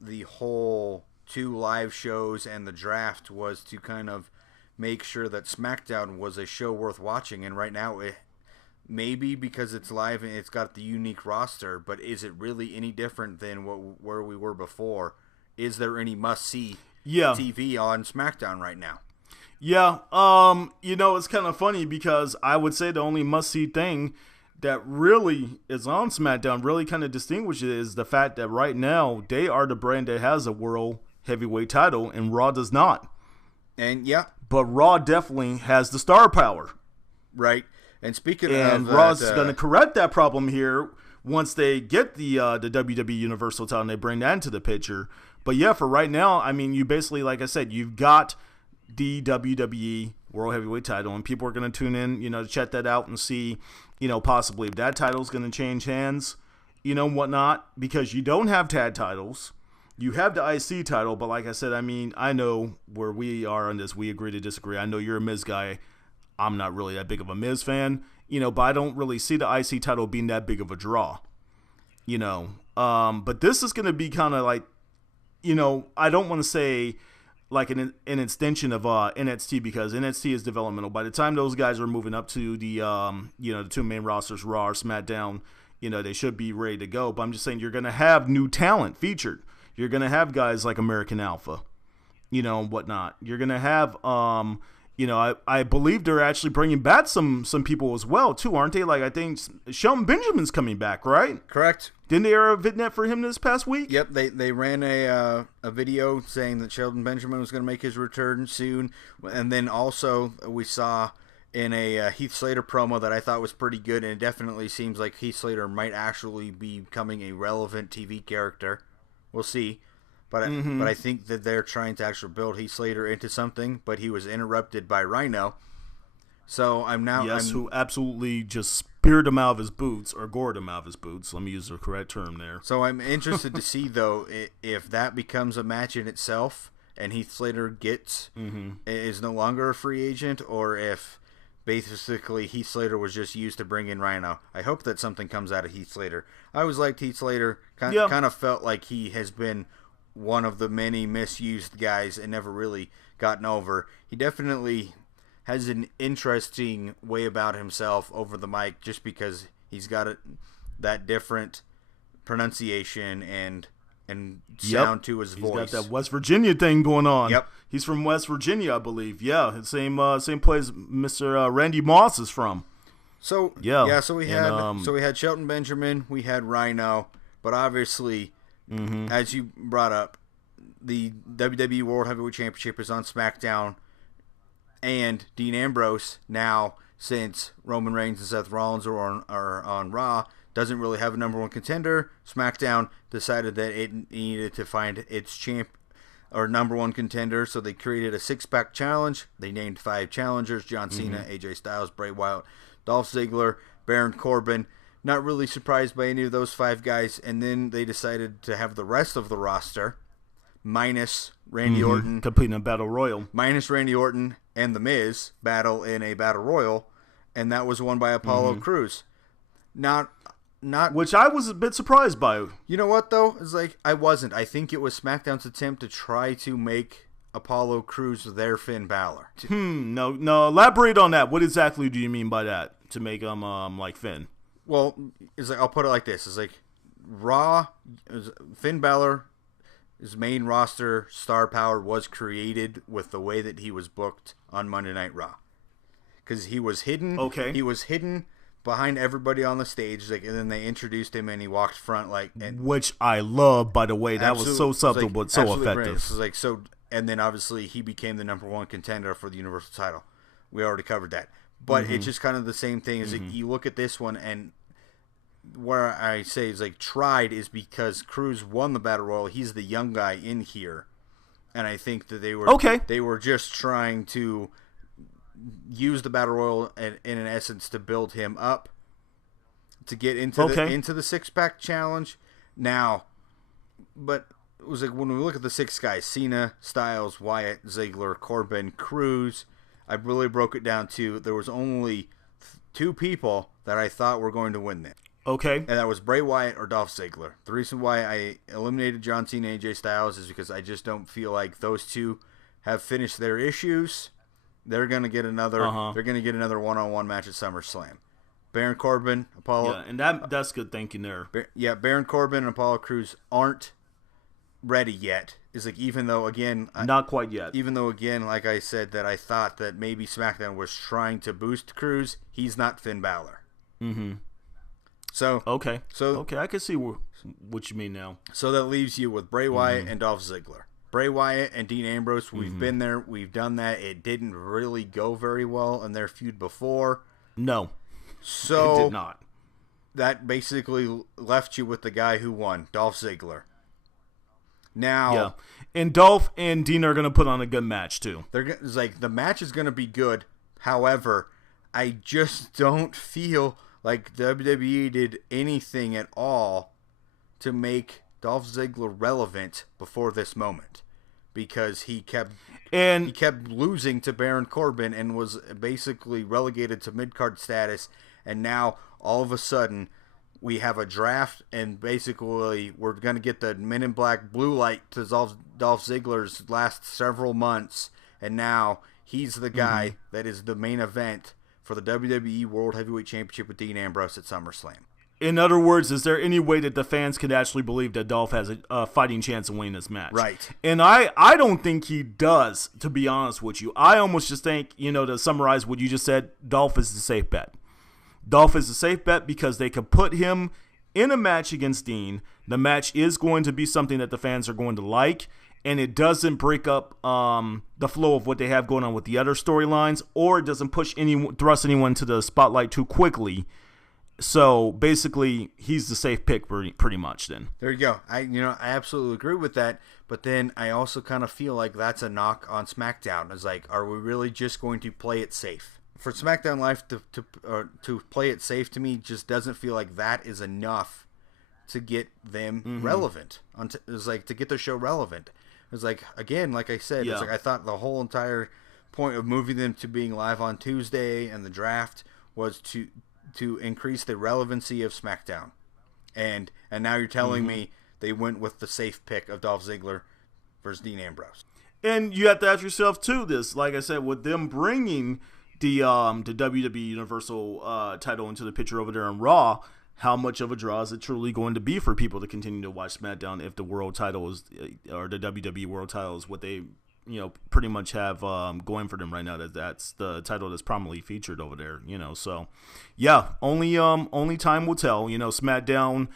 the whole 2 live shows and the draft was to kind of make sure that SmackDown was a show worth watching, and right now it maybe because it's live and it's got the unique roster, but is it really any different than where we were before? Is there any must-see TV on SmackDown right now? Yeah, you know, it's kind of funny because I would say the only must-see thing that really is on SmackDown really kind of distinguishes is the fact that right now they are the brand that has a world heavyweight title and Raw does not. And yeah. But Raw definitely has the star power. Right. And speaking of and Raw's going to correct that problem here once they get the WWE Universal title and they bring that into the picture. But yeah, for right now, I mean, you basically, like I said, you've got the WWE World Heavyweight title, and people are going to tune in, to check that out and see, possibly if that title is going to change hands, whatnot, because you don't have tag titles. You have the IC title, but like I said, I know where we are on this. We agree to disagree. I know you're a Miz guy. I'm not really that big of a Miz fan, but I don't really see the IC title being that big of a draw, But this is going to be kind of like, I don't want to say like an extension of NXT, because NXT is developmental. By the time those guys are moving up to the, the two main rosters, Raw or SmackDown, they should be ready to go. But I'm just saying you're going to have new talent featured. You're going to have guys like American Alpha, whatnot. You're going to have, I believe they're actually bringing back some people as well, too, aren't they? Like, I think Shelton Benjamin's coming back, right? Correct. Didn't they air a vignette for him this past week? Yep, they ran a video saying that Shelton Benjamin was going to make his return soon. And then also we saw in a Heath Slater promo that I thought was pretty good, and it definitely seems like Heath Slater might actually be becoming a relevant TV character. We'll see. But I think that they're trying to actually build Heath Slater into something, but he was interrupted by Rhino. So who absolutely just speared him out of his boots, or gored him out of his boots. Let me use the correct term there. So I'm interested to see, though, if that becomes a match in itself and Heath Slater is no longer a free agent, or if basically Heath Slater was just used to bring in Rhino. I hope that something comes out of Heath Slater. I always liked Heath Slater. Kind of felt like he has been one of the many misused guys and never really gotten over. He definitely has an interesting way about himself over the mic, just because he's got that different pronunciation and sound to his voice. He's got that West Virginia thing going on. Yep. He's from West Virginia, I believe. Yeah, same place Mr. Randy Moss is from. So we had Shelton Benjamin, we had Rhino, but obviously, as you brought up, the WWE World Heavyweight Championship is on SmackDown, and Dean Ambrose, now since Roman Reigns and Seth Rollins are on Raw, doesn't really have a number one contender. SmackDown decided that it needed to find its number one contender, so they created a six-pack challenge. They named 5 challengers: John Cena, AJ Styles, Bray Wyatt, Dolph Ziggler, Baron Corbin. Not really surprised by any of those 5 guys. And then they decided to have the rest of the roster, minus Randy Orton, completing a battle royal, minus Randy Orton and The Miz, battle in a battle royal, and that was won by Apollo Crews. Not which I was a bit surprised by. You know what though? It's like I wasn't. I think it was SmackDown's attempt to try to make Apollo Crews their Finn Balor. No. Elaborate on that. What exactly do you mean by that? To make him like Finn? Well, it's like, I'll put it like this. It's like Raw, Finn Balor, his main roster star power was created with the way that he was booked on Monday Night Raw. Because he was hidden. Okay. He was hidden behind everybody on the stage, and then they introduced him and he walked front which I love, by the way. That was so subtle but so effective. And then obviously he became the number one contender for the Universal title. We already covered that. But it's just kind of the same thing. Is like you look at this one, and where I say is like tried is because Crews won the Battle Royal. He's the young guy in here, and I think that they were just trying to use the Battle Royal in an essence to build him up to get into the 6-pack challenge. Now, but it was like when we look at the 6 guys: Cena, Styles, Wyatt, Ziggler, Corbin, Crews. I really broke it down to there was only 2 people that I thought were going to win this. Okay. And that was Bray Wyatt or Dolph Ziggler. The reason why I eliminated John Cena and AJ Styles is because I just don't feel like those 2 have finished their issues. They're gonna get another. They're gonna get another one-on-one match at SummerSlam. Baron Corbin, Apollo. Yeah, and that's good thinking there. Baron Corbin and Apollo Crews aren't ready yet. Is like even though not quite yet. Even though again, like I said, that I thought that maybe SmackDown was trying to boost Crews. He's not Finn Balor. So okay, I can see what you mean now. So that leaves you with Bray Wyatt and Dolph Ziggler. Bray Wyatt and Dean Ambrose. We've been there. We've done that. It didn't really go very well in their feud before. No, so it did not. That basically left you with the guy who won, Dolph Ziggler. Now, yeah, and Dolph and Dean are gonna put on a good match too. it's like the match is gonna be good. However, I just don't feel like WWE did anything at all to make Dolph Ziggler relevant before this moment, because he kept losing to Baron Corbin and was basically relegated to mid-card status, and now all of a sudden we have a draft, and basically we're going to get the Men in Black blue light to Dolph Ziggler's last several months, and now he's the guy that is the main event for the WWE World Heavyweight Championship with Dean Ambrose at SummerSlam. In other words, is there any way that the fans could actually believe that Dolph has a fighting chance of winning this match? Right. And I don't think he does, to be honest with you. I almost just think, to summarize what you just said, Dolph is the safe bet. Dolph is a safe bet because they could put him in a match against Dean. The match is going to be something that the fans are going to like, and it doesn't break up the flow of what they have going on with the other storylines, or it doesn't thrust anyone to the spotlight too quickly. So basically, he's the safe pick pretty much. Then there you go. I absolutely agree with that. But then I also kind of feel like that's a knock on SmackDown. It's like, are we really just going to play it safe? For SmackDown Live to play it safe, to me just doesn't feel like that is enough to get them relevant. It's like to get the show relevant. It's like, again, like I said, It's like I thought the whole entire point of moving them to being live on Tuesday and the draft was to increase the relevancy of SmackDown. And now you're telling me they went with the safe pick of Dolph Ziggler versus Dean Ambrose. And you have to ask yourself too, this, like I said, with them bringing the WWE Universal title into the picture over there on Raw, how much of a draw is it truly going to be for people to continue to watch SmackDown if the world title is, or the WWE World title is what they pretty much have going for them right now? That's the title that's prominently featured over there. So yeah, only time will tell. SmackDown.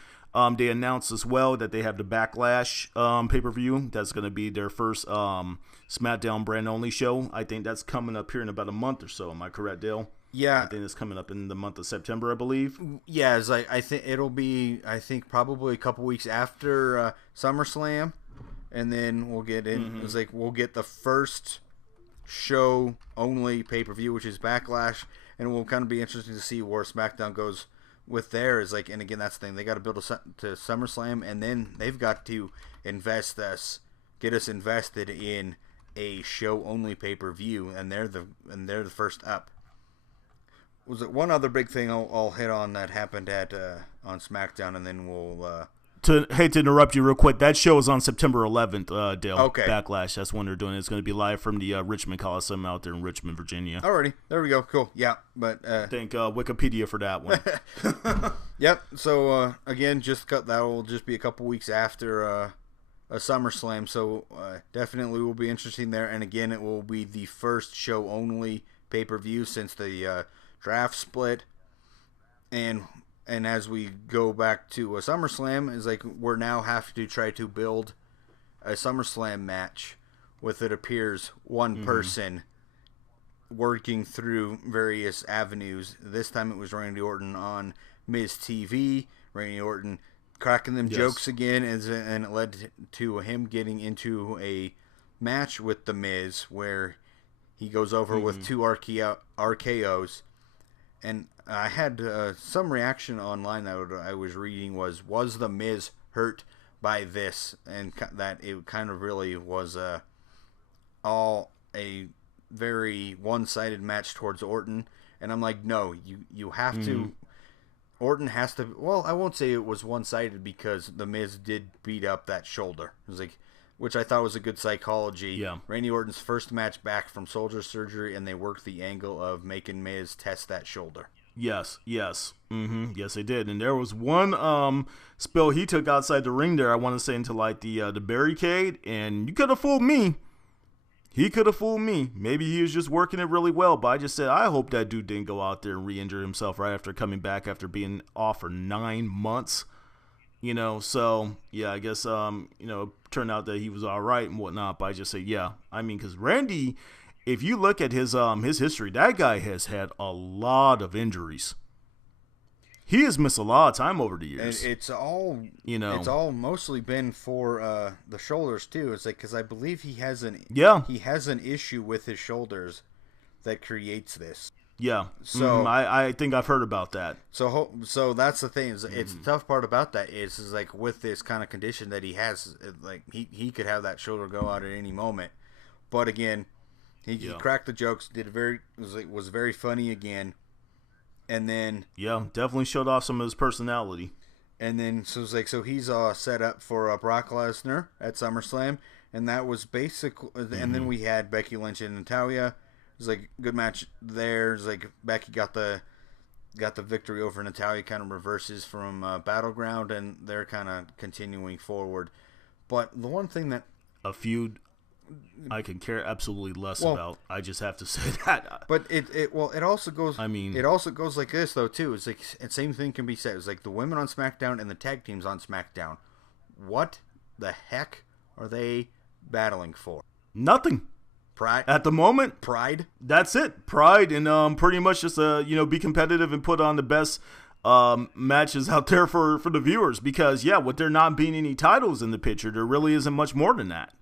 They announced as well that they have the Backlash pay-per-view. That's going to be their first SmackDown brand-only show. I think that's coming up here in about a month or so. Am I correct, Dale? Yeah. I think it's coming up in the month of September, I believe. Yeah, it's like, I think it'll be, probably a couple weeks after SummerSlam, and then we'll get in. It's like we'll get the first show-only pay-per-view, which is Backlash, and it will kind of be interesting to see where SmackDown goes with theirs. Like, and again, that's the thing, they got to build to SummerSlam, and then they've got to get us invested in a show only pay-per-view, and they're the first up. Was it one other big thing I'll hit on that happened at on SmackDown, and then we'll hate to interrupt you real quick. That show is on September 11th, Dale. Okay. Backlash. That's when they're doing it. It's going to be live from the Richmond Coliseum out there in Richmond, Virginia. Alrighty, there we go. Cool. Yeah, but thank Wikipedia for that one. Yep. So again, that will just be a couple weeks after a SummerSlam. So definitely will be interesting there. And again, it will be the first show only pay-per-view since the draft split. And as we go back to a SummerSlam, is like we're now have to try to build a SummerSlam match with, it appears, one person working through various avenues. This time it was Randy Orton on Miz TV. Randy Orton cracking them jokes again, and it led to him getting into a match with The Miz where he goes over with two RKOs. And I had some reaction online that I was reading was The Miz hurt by this? And that it kind of really was all a very one-sided match towards Orton. And I'm like, no, you have to... Orton has to... Well, I won't say it was one-sided because The Miz did beat up that shoulder. It was like... Which I thought was a good psychology. Yeah. Randy Orton's first match back from shoulder surgery, and they worked the angle of making Miz test that shoulder. Yes. Yes, they did. And there was one spill he took outside the ring there, I want to say, into like the barricade, and you could have fooled me. He could have fooled me. Maybe he was just working it really well, but I just said, I hope that dude didn't go out there and re-injure himself right after coming back after being off for 9 months. So, yeah, I guess, turned out that he was all right and whatnot, but I just say, yeah. I mean, because Randy, if you look at his history, that guy has had a lot of injuries. he has missed a lot of time over the years. And it's all it's all mostly been for the shoulders too. It's like because I believe he has an issue with his shoulders that creates this. Yeah, so I think I've heard about that. So that's the thing. It's the tough part about that is like with this kind of condition that he has, like he could have that shoulder go out at any moment. But again, he cracked the jokes, was very funny again, and then definitely showed off some of his personality. And then so he's set up for Brock Lesnar at SummerSlam, and that was basically. And then we had Becky Lynch and Natalya. It was like a good match there. It was like Becky got the victory over Natalya, kind of reverses from Battleground, and they're kind of continuing forward. But the one thing that a feud I can care absolutely less about. I just have to say that. But it also goes. I mean, it also goes like this though too. It's like the same thing can be said. It's like the women on SmackDown and the tag teams on SmackDown. What the heck are they battling for? Nothing. Pride at the moment. Pride. That's it. Pride and pretty much just be competitive and put on the best matches out there for the viewers. Because with there not being any titles in the picture, there really isn't much more than that.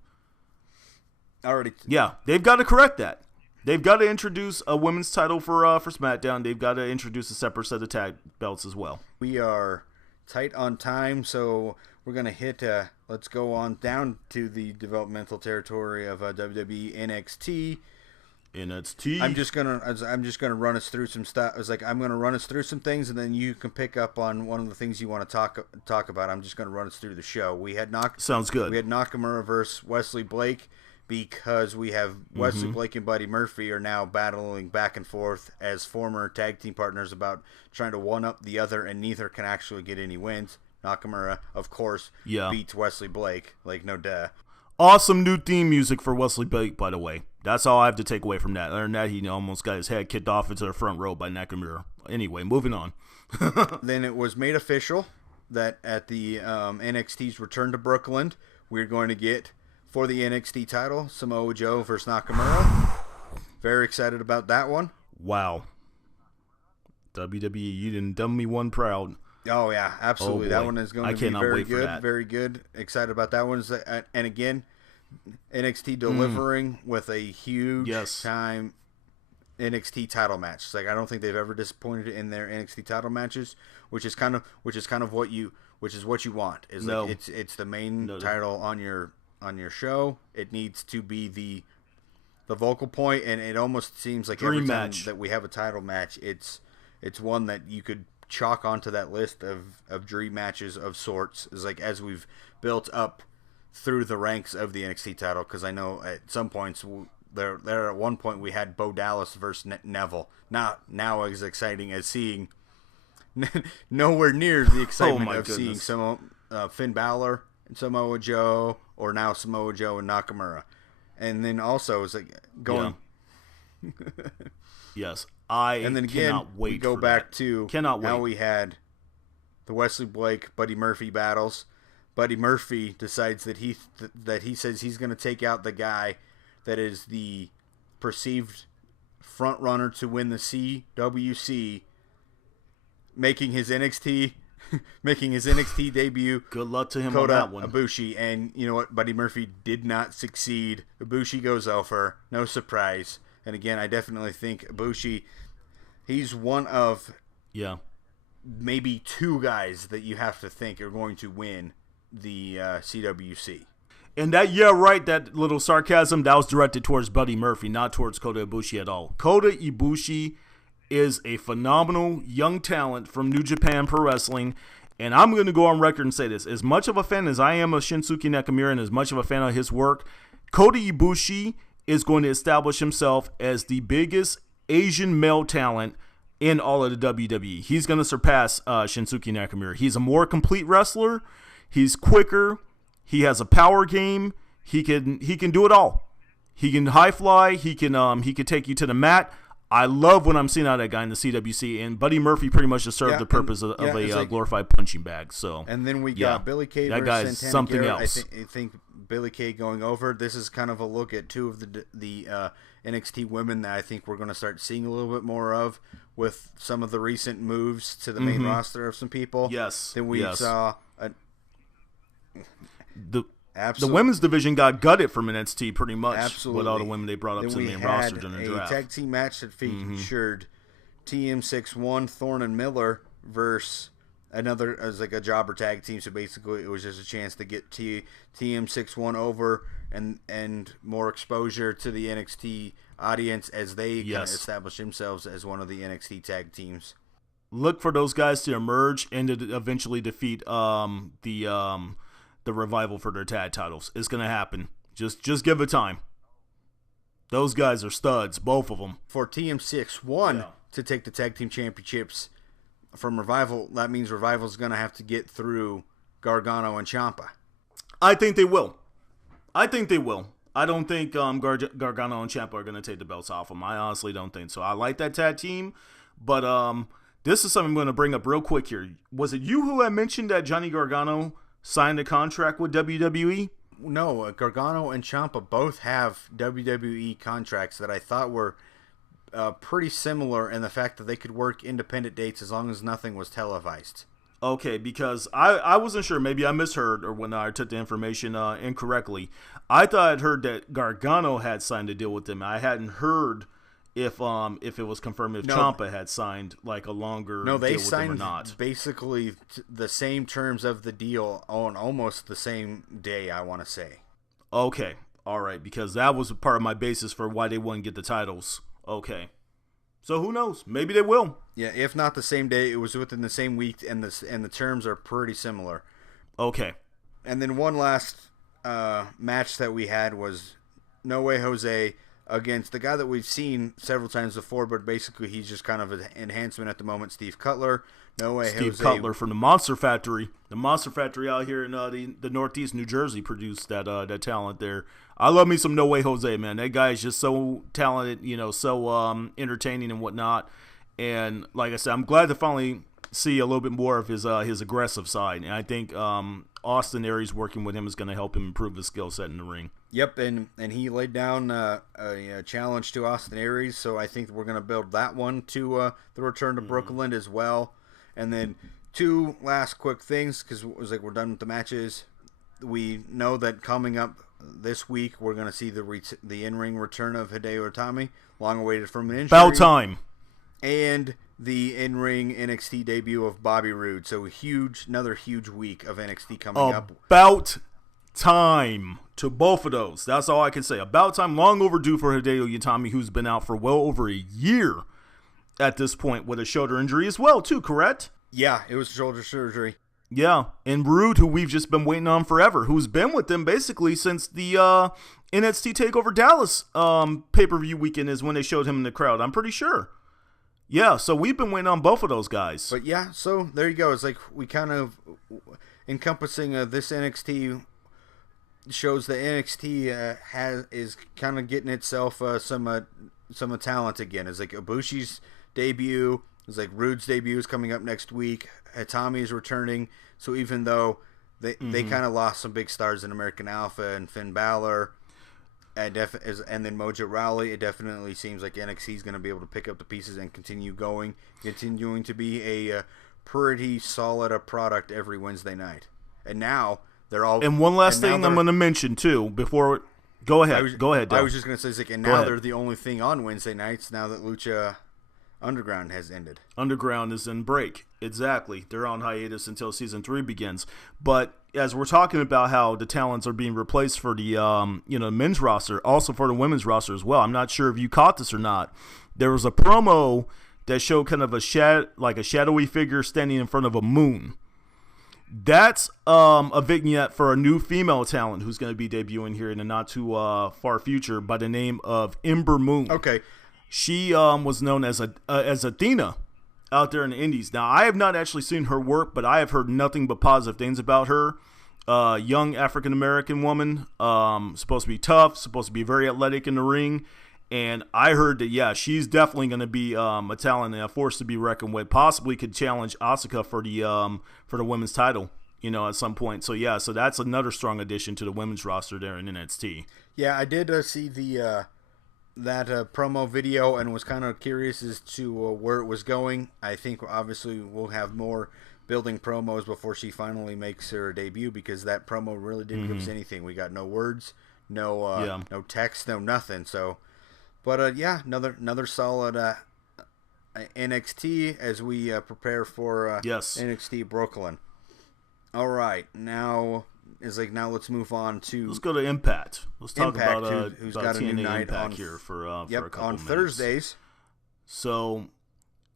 They've got to correct that. They've got to introduce a women's title for SmackDown. They've got to introduce a separate set of tag belts as well. We are tight on time, so we're gonna hit. Let's go on down to the developmental territory of WWE NXT. I'm just gonna run us through some stuff. I was like, I'm gonna run us through some things, and then you can pick up on one of the things you want to talk about. I'm just gonna run us through the show. We had Sounds good. We had Nakamura versus Wesley Blake. Because we have Wesley Blake and Buddy Murphy are now battling back and forth as former tag team partners about trying to one-up the other, and neither can actually get any wins. Nakamura, of course, beats Wesley Blake, like no duh. Awesome new theme music for Wesley Blake, by the way. That's all I have to take away from that. Other than that, he almost got his head kicked off into the front row by Nakamura. Anyway, moving on. Then it was made official that at the NXT's return to Brooklyn, we're going to get... for the NXT title, Samoa Joe versus Nakamura. Very excited about that one. Wow. WWE, you done done me one proud. Oh, yeah, absolutely. That one is going to be very good. Very good. Excited about that one. And again, NXT delivering with a huge time NXT title match. It's like I don't think they've ever disappointed in their NXT title matches, which is kind of what you want. It's the main title on your show. It needs to be the vocal point, and it almost seems like every time that we have a title match, it's one that you could chalk onto that list of dream matches of sorts. Is like as we've built up through the ranks of the NXT title, because I know at some points there at one point we had Bo Dallas versus Neville. Not now as exciting as seeing nowhere near the excitement of seeing Finn Balor and Samoa Joe, or now Samoa Joe and Nakamura. And then also it's like going yes. And then again cannot wait we go for back that. to Cannot wait. how we had the Wesley Blake Buddy Murphy battles. Buddy Murphy decides that he says he's going to take out the guy that is the perceived front runner to win the CWC, making his NXT debut. Good luck to him Kota on that one. Ibushi, and you know what? Buddy Murphy did not succeed. Ibushi goes over. No surprise. And again, I definitely think Ibushi, he's one of maybe two guys that you have to think are going to win the CWC. And that little sarcasm, that was directed towards Buddy Murphy, not towards Kota Ibushi at all. Kota Ibushi is a phenomenal young talent from New Japan Pro Wrestling, and I'm going to go on record and say this. As much of a fan as I am of Shinsuke Nakamura and as much of a fan of his work, Kota Ibushi is going to establish himself as the biggest Asian male talent in all of the WWE. He's going to surpass Shinsuke Nakamura. He's a more complete wrestler. He's quicker. He has a power game. He can do it all. He can high fly. He can take you to the mat. I love when I'm seeing out that guy in the CWC, and Buddy Murphy pretty much just served the purpose of a glorified punching bag. So, and then we got Billy Kay that versus guy's Santana something Garrett. else. I think Billy Kay going over. This is kind of a look at two of the NXT women that I think we're going to start seeing a little bit more of. with some of the recent moves to the main roster of some people. Yes. Then we saw the women's division got gutted from NXT pretty much. Absolutely. With all the women they brought up then to the main roster during the draft. A tag team match that featured TM61, Thorne and Miller versus another as like a jobber tag team. So basically, it was just a chance to get TM61 over and more exposure to the NXT audience as they kind of establish themselves as one of the NXT tag teams. Look for those guys to emerge and to eventually defeat the Revival for their tag titles. It's gonna happen. Just give it time. Those guys are studs, both of them. For TM61 to take the tag team championships from Revival, that means Revival's gonna have to get through Gargano and Ciampa. I think they will. I don't think Gargano and Ciampa are going to take the belts off them. I honestly don't think so. I like that tag team, but this is something I'm going to bring up real quick here. Was it you who had mentioned that Johnny Gargano signed a contract with WWE? No, Gargano and Ciampa both have WWE contracts that I thought were pretty similar in the fact that they could work independent dates as long as nothing was televised. Okay, because I wasn't sure. Maybe I misheard or when I took the information incorrectly. I thought I'd heard that Gargano had signed a deal with them. I hadn't heard if it was confirmed if Ciampa had signed like a longer deal with them or not. They signed basically the same terms of the deal on almost the same day, I want to say. Okay, all right, because that was part of my basis for why they wouldn't get the titles. Okay. So who knows? Maybe they will. Yeah, if not the same day, it was within the same week, and the terms are pretty similar. Okay. And then one last match that we had was No Way Jose against the guy that we've seen several times before, but basically he's just kind of an enhancement at the moment, Steve Cutler. No Way Jose. Steve Cutler from the Monster Factory. The Monster Factory out here in the Northeast New Jersey produced that talent there. I love me some No Way Jose, man. That guy is just so talented, so entertaining and whatnot. And like I said, I'm glad to finally see a little bit more of his aggressive side. And I think Austin Aries working with him is going to help him improve his skill set in the ring. Yep, and he laid down a challenge to Austin Aries, so I think we're going to build that one to the return to Brooklyn as well. And then two last quick things, because it was like we're done with the matches. We know that coming up this week, we're going to see the in-ring return of Hideo Itami, long awaited from an injury. About time. And the in-ring NXT debut of Bobby Roode. So another huge week of NXT coming up. About time to both of those. That's all I can say. About time, long overdue for Hideo Itami, who's been out for well over a year at this point with a shoulder injury as well, too, correct? Yeah, it was shoulder surgery. Yeah, and Roode, who we've just been waiting on forever, who's been with them basically since the NXT TakeOver Dallas pay-per-view weekend is when they showed him in the crowd, I'm pretty sure. Yeah, so we've been waiting on both of those guys. But yeah, so there you go. It's like we kind of encompassing this NXT shows that NXT is kind of getting itself some talent again. It's like Ibushi's debut. It's like Roode's debut is coming up next week. Itami is returning. So even though they kind of lost some big stars in American Alpha and Finn Balor, and then Mojo Rawley, it definitely seems like NXT is going to be able to pick up the pieces and continuing to be a pretty solid product every Wednesday night. And now they're all. And one last thing I'm going to mention too before. Go ahead. Go ahead, Dale. I was just going to say, and now they're the only thing on Wednesday nights now that Lucha Underground has ended. Underground is in break. Exactly. They're on hiatus until season 3 begins. But as we're talking about how the talents are being replaced for the men's roster, also for the women's roster as well. I'm not sure if you caught this or not. There was a promo that showed kind of a shadowy figure standing in front of a moon. That's a vignette for a new female talent who's going to be debuting here in the not too far future by the name of Ember Moon. Okay. She was known as Athena out there in the Indies. Now, I have not actually seen her work, but I have heard nothing but positive things about her. Young African-American woman, supposed to be tough, supposed to be very athletic in the ring. And I heard that, yeah, she's definitely going to be a talent and a force to be reckoned with. Possibly could challenge Asuka for the women's title, at some point. So, yeah, so that's another strong addition to the women's roster there in NXT. Yeah, I did see the that promo video and was kind of curious as to where it was going. I think obviously we'll have more building promos before she finally makes her debut, because that promo really didn't give us anything. We got no words, no text, no nothing. So, but another solid NXT as we prepare for NXT Brooklyn. All right, now let's move on to. Let's go to Impact. Let's talk about who's about got a TNA new night Impact on here for a couple on minutes. Thursdays. So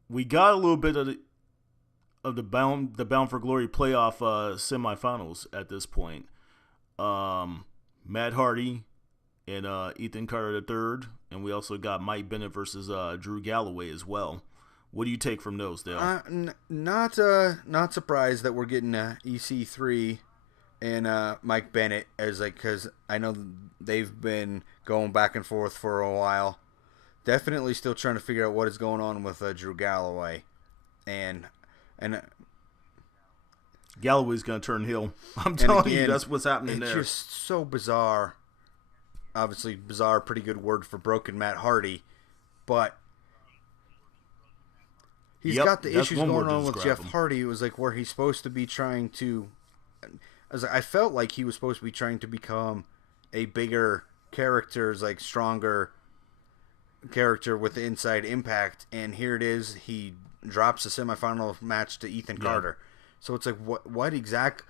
we got a little bit of the Bound for Glory playoff semifinals at this point. Matt Hardy and Ethan Carter III, and we also got Mike Bennett versus Drew Galloway as well. What do you take from those, Dale? Not surprised that we're getting EC3 and Mike Bennett, because I know they've been going back and forth for a while. Definitely still trying to figure out what is going on with Drew Galloway, and Galloway's gonna turn heel. I'm telling you, that's what's happening there. It's just so bizarre. Obviously, bizarre, pretty good word for broken Matt Hardy, but he's got the issues going on with Jeff Hardy. It was like where he's supposed to be trying to. I felt like he was supposed to be trying to become a bigger character, stronger character with the Inside Impact, and here it is. He drops a semifinal match to Ethan Carter. So it's like, what exactly?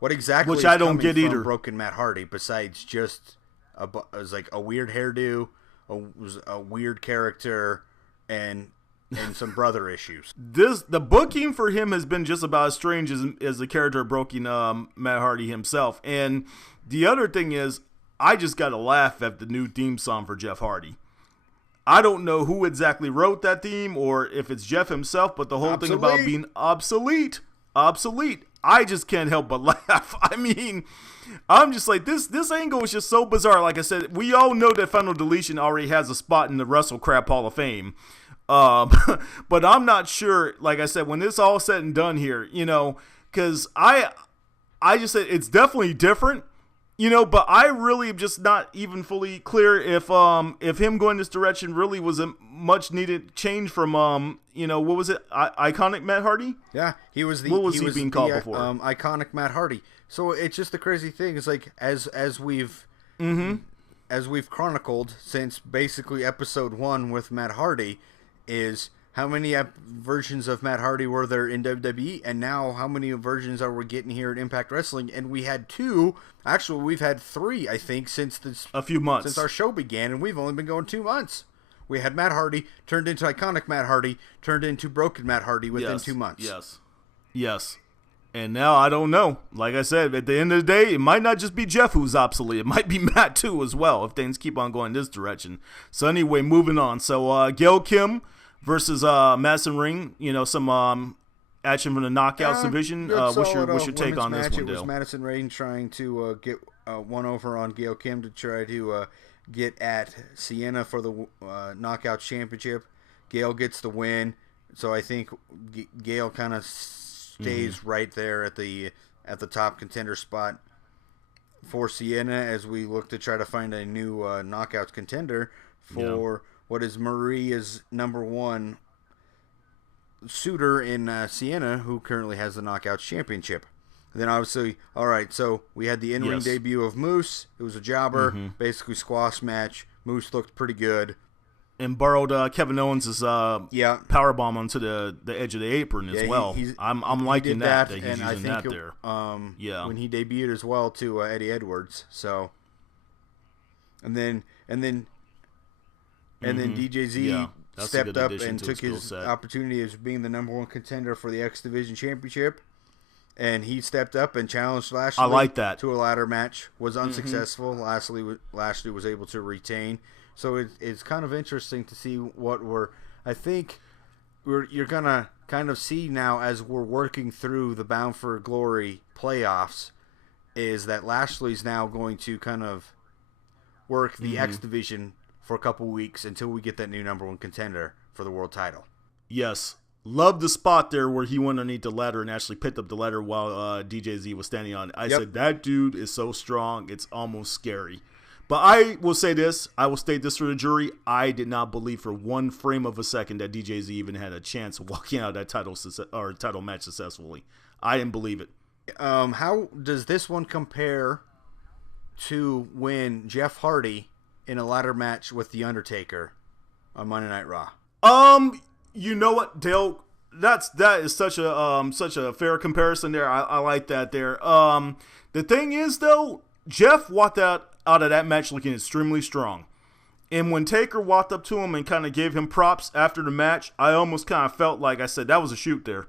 Which I don't get either. Broken Matt Hardy, besides just a weird hairdo, a weird character, and some brother issues. The booking for him has been just about as strange as the character broken Matt Hardy himself. And the other thing is, I just got to laugh at the new theme song for Jeff Hardy. I don't know who exactly wrote that theme or if it's Jeff himself, but the whole thing about being obsolete, I just can't help but laugh. I mean, I'm just like, this angle is just so bizarre. Like I said, we all know that Final Deletion already has a spot in the Wrestle Crap Hall of Fame. But I'm not sure, like I said, when this all said and done here, because I just said it's definitely different. But I really am just not even fully clear if him going this direction really was a much needed change from what was it, Iconic Matt Hardy? Yeah, he was being called before? Iconic Matt Hardy. So it's just the crazy thing is as we've chronicled since basically episode 1 with Matt Hardy, is how many versions of Matt Hardy were there in WWE, and now how many versions are we getting here at Impact Wrestling? And we had 2. Actually, we've had 3, I think, since a few months since our show began, and we've only been going 2 months. We had Matt Hardy turned into Iconic Matt Hardy, turned into Broken Matt Hardy within 2 months. Yes. And now I don't know. Like I said, at the end of the day, it might not just be Jeff who's obsolete. It might be Matt too as well if things keep on going this direction. So anyway, moving on. So Gail Kim versus Madison Ring, some action from the Knockouts division. What's your take on this one, Dale? It was Madison Ring trying to get one over on Gail Kim to try to get at Sienna for the Knockouts Championship. Gail gets the win, so I think Gail kind of stays right there at the top contender spot for Sienna as we look to try to find a new Knockouts contender for what is Maria's number 1 suitor in Sienna, who currently has the Knockouts Championship. And then obviously, all right, so we had the in-ring debut of Moose. It was a jobber, basically squash match. Moose looked pretty good. And borrowed Kevin Owens' powerbomb onto the edge of the apron as well. I'm liking that he's using that there. When he debuted as well to Eddie Edwards. So, and then DJZ stepped up and took his opportunity as being the number 1 contender for the X Division Championship. And he stepped up and challenged Lashley. I like that. To a ladder match. Was unsuccessful. Lashley was able to retain. So it's kind of interesting to see what I think you're going to kind of see now as we're working through the Bound for Glory playoffs, is that Lashley's now going to kind of work the X Division for a couple weeks until we get that new number 1 contender for the world title. Yes. Love the spot there where he went underneath the ladder and actually picked up the ladder while DJZ was standing on it. I said, that dude is so strong, it's almost scary. But I will say this. I will state this for the jury. I did not believe for one frame of a second that DJZ even had a chance of walking out of that title match successfully. I didn't believe it. How does this one compare to when Jeff Hardy in a ladder match with The Undertaker on Monday Night Raw? You know what, Dale? That is such a fair comparison there. I like that there. The thing is, though, Jeff walked out of that match looking extremely strong. And when Taker walked up to him and kind of gave him props after the match, I almost kind of felt like I said, that was a shoot there.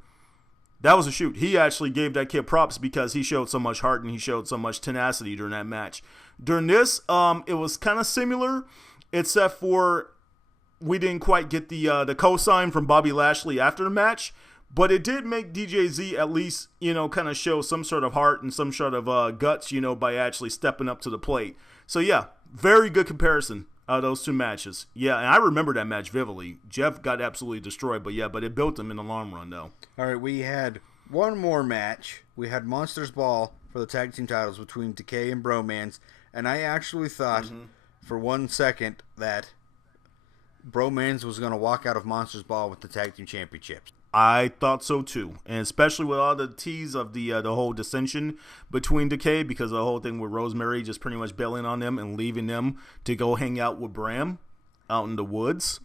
That was a shoot. He actually gave that kid props because he showed so much heart and he showed so much tenacity during that match. During this, it was kind of similar, except for we didn't quite get the cosign from Bobby Lashley after the match, but it did make DJZ at least, kind of show some sort of heart and some sort of guts, by actually stepping up to the plate. So yeah, very good comparison out of those two matches. Yeah, and I remember that match vividly. Jeff got absolutely destroyed, but it built him in the long run, though. All right, we had one more match. We had Monsters Ball for the tag team titles between Decay and Bromance, and I actually thought for 1 second that Bromance was going to walk out of Monsters Ball with the tag team championships. I thought so too, and especially with all the tease of the whole dissension between Decay, because of the whole thing with Rosemary just pretty much bailing on them and leaving them to go hang out with Bram out in the woods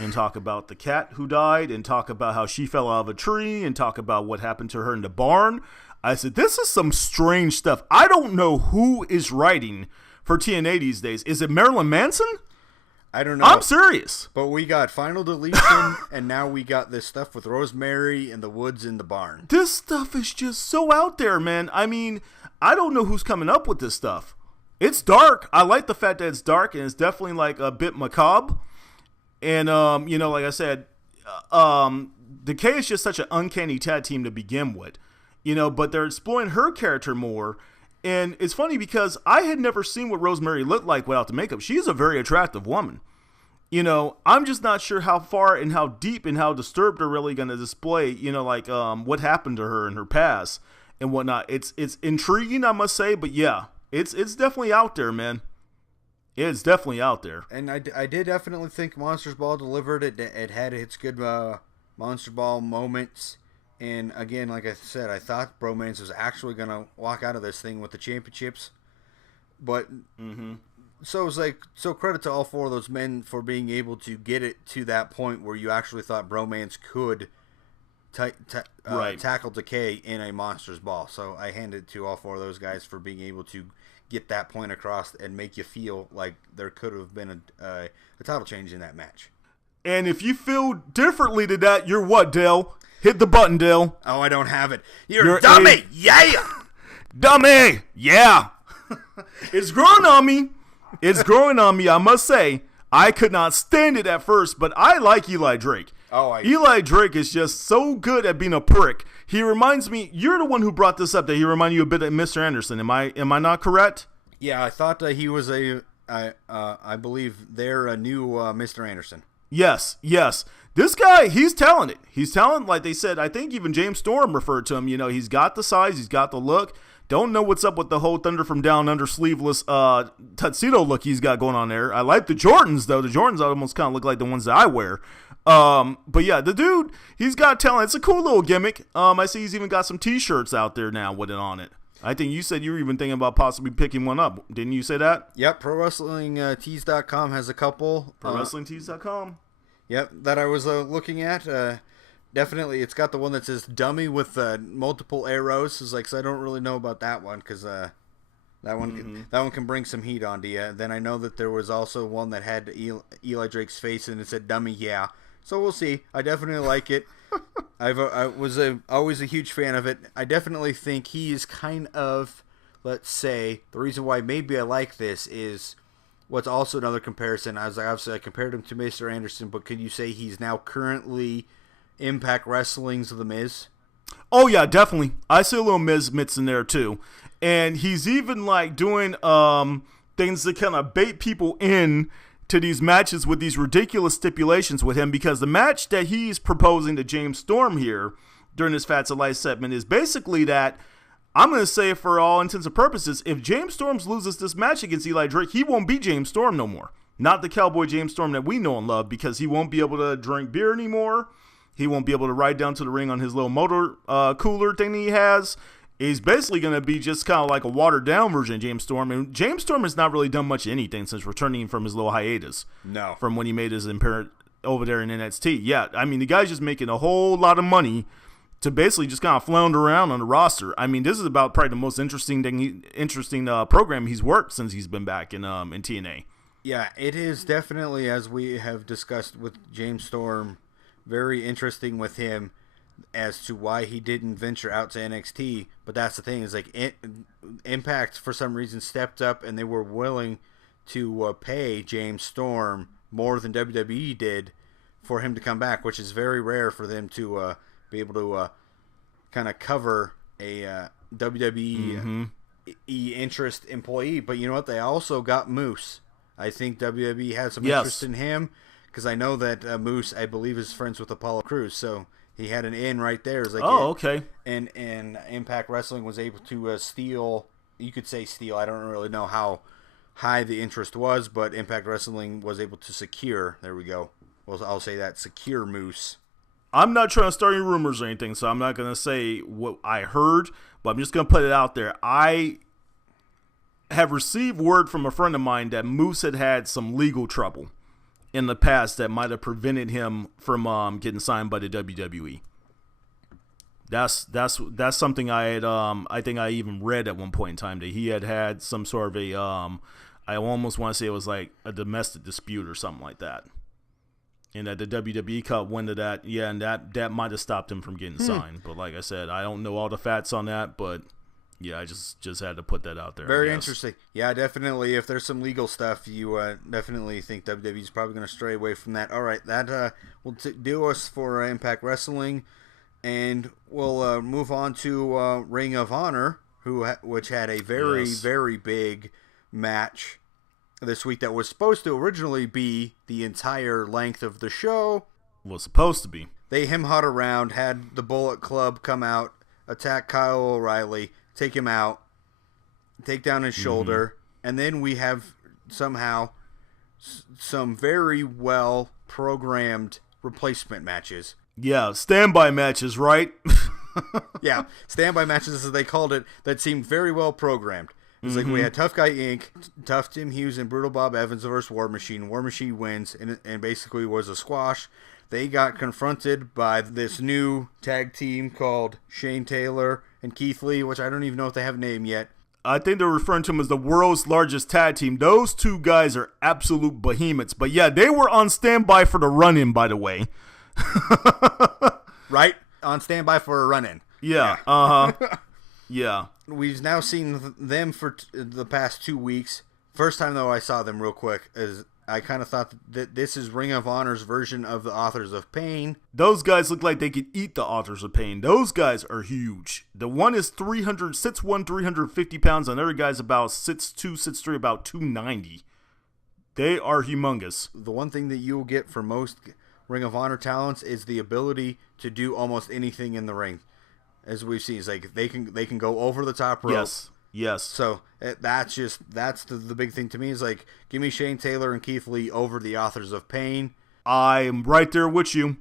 and talk about the cat who died and talk about how she fell out of a tree and talk about what happened to her in the barn. I said, this is some strange stuff. I don't know who is writing for TNA these days. Is it Marilyn Manson? I don't know. I'm serious. But we got Final Deletion, and now we got this stuff with Rosemary in the woods in the barn. This stuff is just so out there, man. I mean, I don't know who's coming up with this stuff. It's dark. I like the fact that it's dark, and it's definitely like a bit macabre. And, like I said, Decay is just such an uncanny tag team to begin with. But they're exploring her character more. And it's funny because I had never seen what Rosemary looked like without the makeup. She's a very attractive woman. I'm just not sure how far and how deep and how disturbed they're really going to display, what happened to her in her past and whatnot. It's intriguing, I must say, but yeah, it's definitely out there, man. It's definitely out there. And I did definitely think Monsters Ball delivered. It had its good Monster Ball moments. And again, like I said, I thought Bromance was actually going to walk out of this thing with the championships. But so it was so credit to all four of those men for being able to get it to that point where you actually thought Bromance could tackle Decay in a Monsters Ball. So I hand it to all four of those guys for being able to get that point across and make you feel like there could have been a title change in that match. And if you feel differently to that, you're what, Dale? Hit the button, Dale. Oh, I don't have it. You're a dummy. Yeah. Dummy. Yeah. It's growing on me. It's growing on me, I must say. I could not stand it at first, but I like Eli Drake. Eli Drake is just so good at being a prick. He reminds me, you're the one who brought this up, that he reminded you a bit of Mr. Anderson. Am I not correct? Yeah, I thought he was I believe they're a new Mr. Anderson. Yes. This guy, he's talented. He's talented, like they said. I think even James Storm referred to him. He's got the size. He's got the look. Don't know what's up with the whole Thunder from Down Under sleeveless tuxedo look he's got going on there. I like the Jordans, though. The Jordans almost kind of look like the ones that I wear. But yeah, the dude, he's got talent. It's a cool little gimmick. I see he's even got some T-shirts out there now with it on it. I think you said you were even thinking about possibly picking one up. Didn't you say that? Yep, ProWrestlingTees.com has a couple. ProWrestlingTees.com? Yep, that I was looking at. Definitely, it's got the one that says dummy with multiple arrows. It's so I don't really know about that one because that one can bring some heat onto you. Then I know that there was also one that had Eli Drake's face and it said dummy, yeah. So we'll see. I definitely like it. I was always a huge fan of it. I definitely think he is kind of, let's say, the reason why maybe I like this is what's also another comparison. Obviously I compared him to Mr. Anderson, but could you say he's now currently Impact Wrestling's The Miz? Oh yeah, definitely. I see a little Miz mitts in there too, and he's even doing things to kind of bait people in to these matches with these ridiculous stipulations with him, because the match that he's proposing to James Storm here during this Fats of Life segment is basically that I'm going to say for all intents and purposes, if James Storm loses this match against Eli Drake, he won't be James Storm no more. Not the Cowboy James Storm that we know and love, because he won't be able to drink beer anymore. He won't be able to ride down to the ring on his little motor cooler thing he has. He's basically going to be just kind of like a watered-down version of James Storm. And James Storm has not really done much of anything since returning from his little hiatus. No. From when he made his appearance over there in NXT. Yeah, I mean, the guy's just making a whole lot of money to basically just kind of flounder around on the roster. I mean, this is about probably the most interesting program he's worked since he's been back in TNA. Yeah, it is definitely, as we have discussed with James Storm, very interesting with him as to why he didn't venture out to NXT. But that's the thing, is like Impact for some reason stepped up and they were willing to pay James Storm more than WWE did for him to come back, which is very rare for them to be able to kind of cover a WWE interest employee. But you know what? They also got Moose. I think WWE had some interest in him, because I know that Moose, I believe, is friends with Apollo Crews, so he had an in right there. It's like, okay. And Impact Wrestling was able to steal. You could say steal. I don't really know how high the interest was, but Impact Wrestling was able to secure. There we go. Well, I'll say that, secure Moose. I'm not trying to start any rumors or anything, so I'm not going to say what I heard, but I'm just going to put it out there. I have received word from a friend of mine that Moose had some legal trouble in the past that might have prevented him from getting signed by the WWE. That's something I had I think I even read at one point in time, that he had some sort of a I almost want to say it was like a domestic dispute or something like that. And that the WWE caught wind of that, yeah, and that might have stopped him from getting signed. But like I said, I don't know all the facts on that, but yeah, I just had to put that out there. Very interesting. Yeah, definitely. If there's some legal stuff, you definitely think WWE's probably going to stray away from that. All right, that will do us for Impact Wrestling, and we'll move on to Ring of Honor, which had a very big match this week that was supposed to originally be the entire length of the show. Was supposed to be. They him-hawed around, had the Bullet Club come out, attack Kyle O'Reilly, take him out, take down his shoulder, and then we have somehow some very well programmed replacement matches. Yeah, standby matches, right? Yeah, standby matches, as they called it, that seemed very well programmed. It's like we had Tough Guy Inc., Tough Tim Hughes and Brutal Bob Evans versus War Machine. War Machine wins, and basically was a squash. They got confronted by this new tag team called Shane Taylor and Keith Lee, which I don't even know if they have a name yet. I think they're referring to them as the world's largest tag team. Those two guys are absolute behemoths. But yeah, they were on standby for the run-in, by the way. Right? On standby for a run-in. Yeah. Uh-huh. Yeah. We've now seen them for the past 2 weeks. First time, though, I saw them real quick is I kind of thought that this is Ring of Honor's version of the Authors of Pain. Those guys look like they could eat the Authors of Pain. Those guys are huge. The one is 350 pounds, and the other guy's about 6'2", 6'3", about 290. They are humongous. The one thing that you'll get from most Ring of Honor talents is the ability to do almost anything in the ring. As we've seen, it's like they can go over the top rope. Yes. So that's the big thing to me, is like, give me Shane Taylor and Keith Lee over the Authors of Pain. I'm right there with you.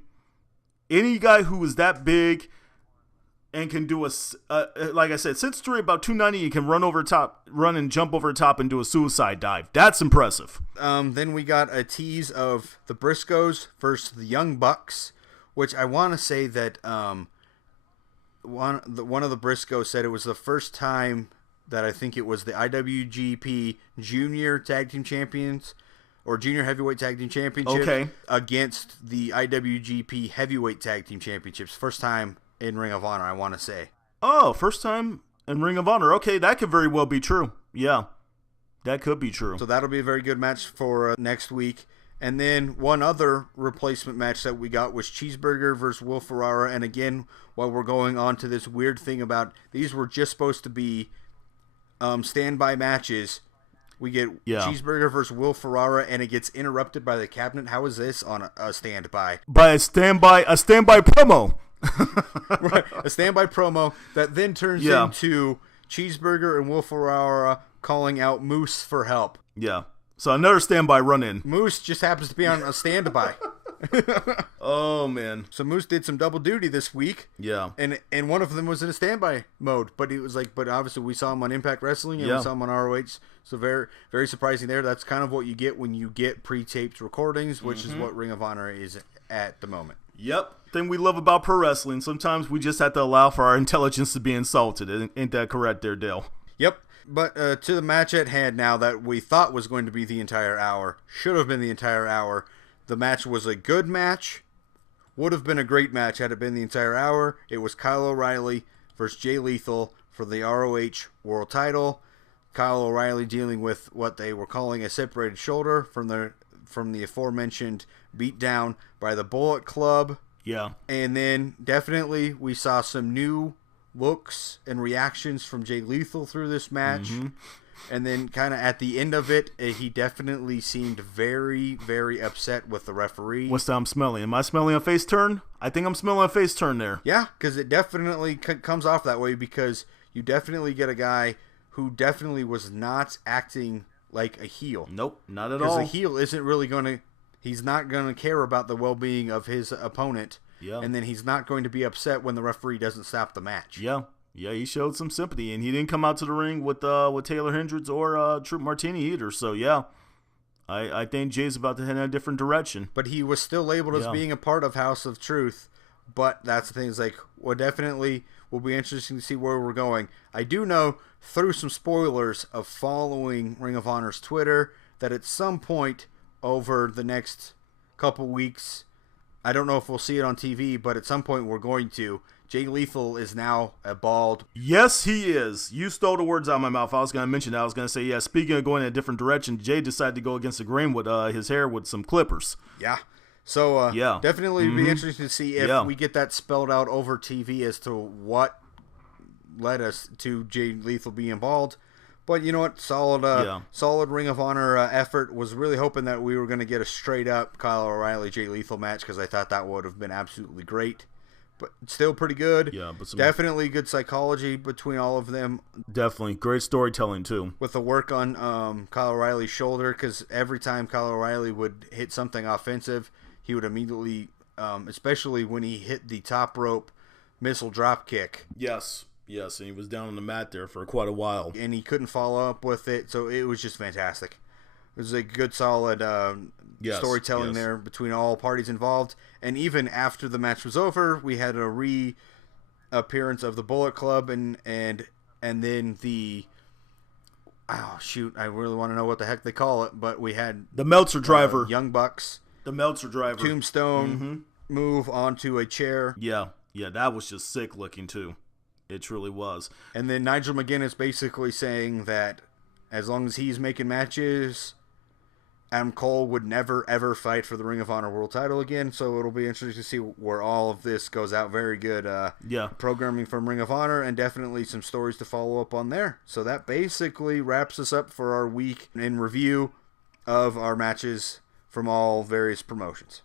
Any guy who is that big and can do like I said, 6'3", about 290, and can run and jump over the top and do a suicide dive. That's impressive. Then we got a tease of the Briscoes versus the Young Bucks, which I want to say that one of the Briscoes said it was the first time that I think it was the IWGP Junior Tag Team Champions or Junior Heavyweight Tag Team Championship against the IWGP Heavyweight Tag Team Championships. First time in Ring of Honor, I want to say. Oh, first time in Ring of Honor. Okay, that could very well be true. Yeah, that could be true. So that'll be a very good match for next week. And then one other replacement match that we got was Cheeseburger versus Will Ferrara. And again, while we're going on to this weird thing about these were just supposed to be standby matches, we get Cheeseburger versus Will Ferrara, and it gets interrupted by the cabinet. How is this on a standby? By a standby promo. Right, a standby promo that then turns into Cheeseburger and Will Ferrara calling out Moose for help. Yeah. So another standby run-in. Moose just happens to be on a standby. Oh, man. So Moose did some double duty this week. Yeah. And one of them was in a standby mode. But it was but obviously we saw him on Impact Wrestling and we saw him on ROH. So very, very surprising there. That's kind of what you get when you get pre-taped recordings, which is what Ring of Honor is at the moment. Yep. Thing we love about pro wrestling. Sometimes we just have to allow for our intelligence to be insulted. Ain't that correct there, Dale? Yep. But to the match at hand now that we thought was going to be the entire hour, should have been the entire hour. The match was a good match. Would have been a great match had it been the entire hour. It was Kyle O'Reilly versus Jay Lethal for the ROH World Title. Kyle O'Reilly dealing with what they were calling a separated shoulder from the aforementioned beatdown by the Bullet Club. Yeah. And then definitely we saw some new looks and reactions from Jay Lethal through this match. And then kind of at the end of it, he definitely seemed very, very upset with the referee. What's that I'm smelling? Am I smelling a face turn? I think I'm smelling a face turn there. Yeah, because it definitely comes off that way because you definitely get a guy who definitely was not acting like a heel. Nope, not at all. Because a heel isn't really going to... He's not going to care about the well-being of his opponent. Yeah. And then he's not going to be upset when the referee doesn't stop the match. Yeah. Yeah, he showed some sympathy, and he didn't come out to the ring with Taylor Hendricks or Troop Martini either. So, yeah, I think Jay's about to head in a different direction. But he was still labeled as being a part of House of Truth. But that's the thing. It's like, well, definitely will be interesting to see where we're going. I do know through some spoilers of following Ring of Honor's Twitter that at some point over the next couple weeks, I don't know if we'll see it on TV, but at some point we're going to. Jay Lethal is now a bald. Yes, he is. You stole the words out of my mouth. I was going to mention that. I was going to say, yeah, speaking of going in a different direction, Jay decided to go against the grain with his hair with some clippers. Yeah. So, definitely be interesting to see if we get that spelled out over TV as to what led us to Jay Lethal being bald. But you know what? Solid Ring of Honor effort. Was really hoping that we were going to get a straight-up Kyle O'Reilly, Jay Lethal match because I thought that would have been absolutely great. But still pretty good. Yeah, but definitely good psychology between all of them. Definitely. Great storytelling, too. With the work on Kyle O'Reilly's shoulder, because every time Kyle O'Reilly would hit something offensive, he would immediately, especially when he hit the top rope missile drop kick. Yes, and he was down on the mat there for quite a while. And he couldn't follow up with it, so it was just fantastic. It was a good, solid storytelling there between all parties involved. And even after the match was over, we had a reappearance of the Bullet Club and then the... Oh, shoot. I really want to know what the heck they call it, but we had... The Meltzer Driver. Young Bucks. The Meltzer Driver. Tombstone move onto a chair. Yeah, that was just sick looking, too. It truly was. And then Nigel McGuinness basically saying that as long as he's making matches... Adam Cole would never, ever fight for the Ring of Honor World Title again, so it'll be interesting to see where all of this goes out. Very good programming from Ring of Honor, and definitely some stories to follow up on there. So that basically wraps us up for our week in review of our matches from all various promotions.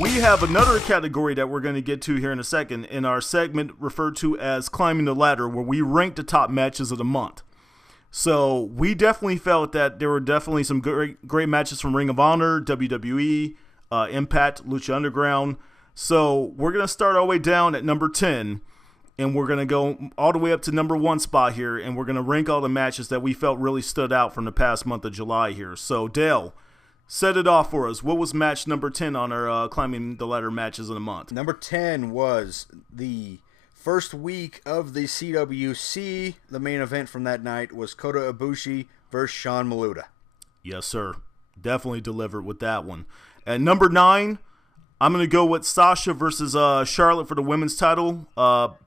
We have another category that we're going to get to here in a second in our segment referred to as Climbing the Ladder, where we rank the top matches of the month. So we definitely felt that there were definitely some great matches from Ring of Honor, WWE, Impact, Lucha Underground. So we're going to start our way down at number 10, and we're going to go all the way up to number 1 spot here, and we're going to rank all the matches that we felt really stood out from the past month of July here. So Dale, set it off for us. What was match number 10 on our Climbing the Ladder matches of the month? Number 10 was the first week of the CWC. The main event from that night was Kota Ibushi versus Sean Maluta. Yes, sir. Definitely delivered with that one. At number 9, I'm going to go with Sasha versus Charlotte for the women's title,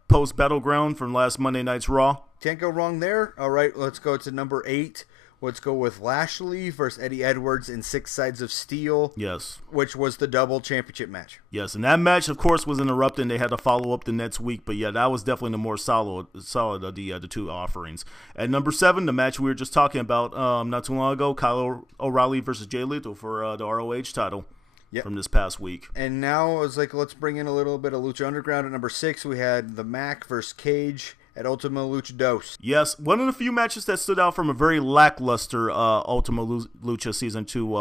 post-Battleground from last Monday night's Raw. Can't go wrong there. All right, let's go to number 8. let's go with Lashley versus Eddie Edwards in 6 Sides of Steel. Yes. Which was the double championship match. Yes, and that match, of course, was interrupted, and they had to follow up the next week. But yeah, that was definitely the more solid of the two offerings. At number 7, the match we were just talking about not too long ago, Kyle O'Reilly versus Jay Lethal for the ROH title from this past week. And now it's like, let's bring in a little bit of Lucha Underground. At number 6, we had the Mac versus Cage at Ultima Lucha Dos. Yes, one of the few matches that stood out from a very lackluster Ultima Lucha Season 2.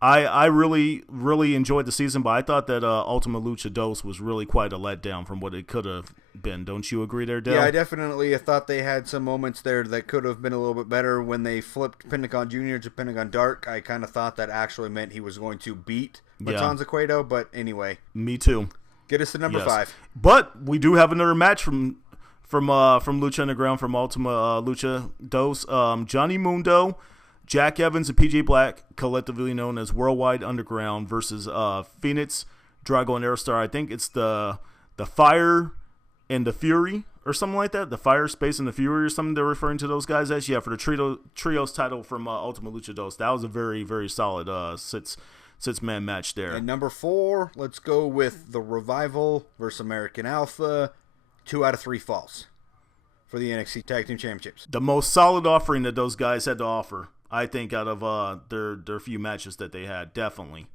I really, really enjoyed the season, but I thought that Ultima Lucha Dos was really quite a letdown from what it could have been. Don't you agree there, Dale? Yeah, I definitely thought they had some moments there that could have been a little bit better. When they flipped Pentagon Jr. to Pentagon Dark, I kind of thought that actually meant he was going to beat Matanza Cueto, but anyway. Me too. Get us to number 5. But we do have another match from Lucha Underground, from Ultima Lucha Dos. Johnny Mundo, Jack Evans, and PJ Black, collectively known as Worldwide Underground, versus Phoenix, Drago, and Aerostar. I think it's the Fire and the Fury or something like that. The Fire, Space, and the Fury or something they're referring to those guys as. Yeah, for the Trios title from Ultima Lucha Dos. That was a very, very solid six-man match there. And number 4, let's go with the Revival versus American Alpha. 2 out of 3 falls for the NXT Tag Team Championships. The most solid offering that those guys had to offer, I think, out of their few matches that they had, definitely.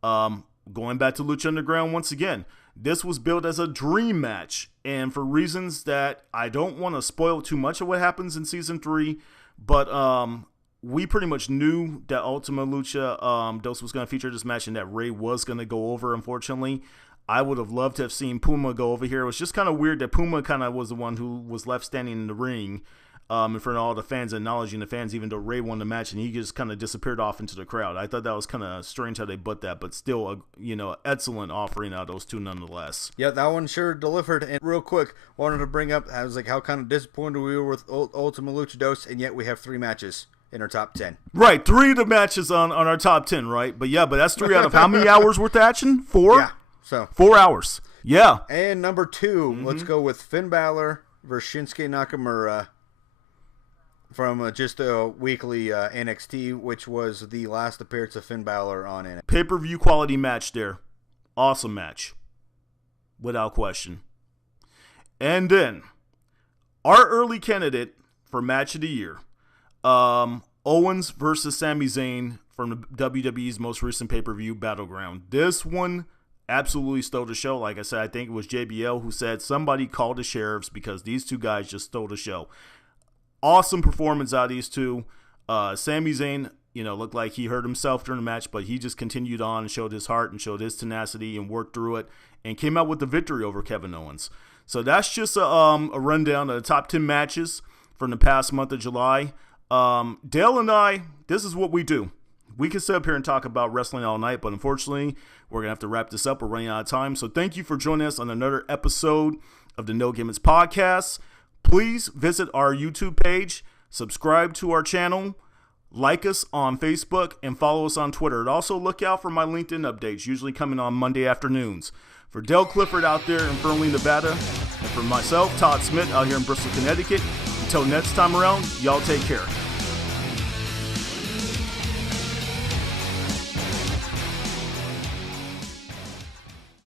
Going back to Lucha Underground once again, this was built as a dream match, and for reasons that I don't want to spoil too much of what happens in Season 3, but we pretty much knew that Ultima Lucha Dos was going to feature this match and that Ray was going to go over, unfortunately. I would have loved to have seen Puma go over here. It was just kind of weird that Puma kind of was the one who was left standing in the ring in front of all the fans, acknowledging the fans, even though Ray won the match, and he just kind of disappeared off into the crowd. I thought that was kind of strange how they put that, but still, excellent offering out of those two nonetheless. Yeah, that one sure delivered. And real quick, wanted to bring up, I was like, how kind of disappointed we were with Ultima Lucha Dos, and yet we have 3 matches in our top 10. Right, 3 of the matches on our top 10, right? But that's 3 out of how many hours worth of action? 4? Yeah. So 4 hours. Yeah. And number 2, let's go with Finn Balor versus Shinsuke Nakamura from just a weekly NXT, which was the last appearance of Finn Balor on NXT. Pay-per-view quality match there. Awesome match. Without question. And then, our early candidate for match of the year. Owens versus Sami Zayn from the WWE's most recent pay-per-view, Battleground. This one absolutely stole the show. Like I said, I think it was JBL who said somebody called the sheriffs because these two guys just stole the show. Awesome performance out of these two. Sami Zayn, looked like he hurt himself during the match, but he just continued on and showed his heart and showed his tenacity and worked through it and came out with the victory over Kevin Owens. So that's just a rundown of the top 10 matches from the past month of July. Dale and I, this is what we do. We can sit up here and talk about wrestling all night, but unfortunately, we're going to have to wrap this up. We're running out of time. So thank you for joining us on another episode of the No Gimmicks podcast. Please visit our YouTube page, subscribe to our channel, like us on Facebook, and follow us on Twitter. And also look out for my LinkedIn updates, usually coming on Monday afternoons. For Dale Clifford out there in Fernley, Nevada, and for myself, Todd Smith, out here in Bristol, Connecticut, until next time around, y'all take care.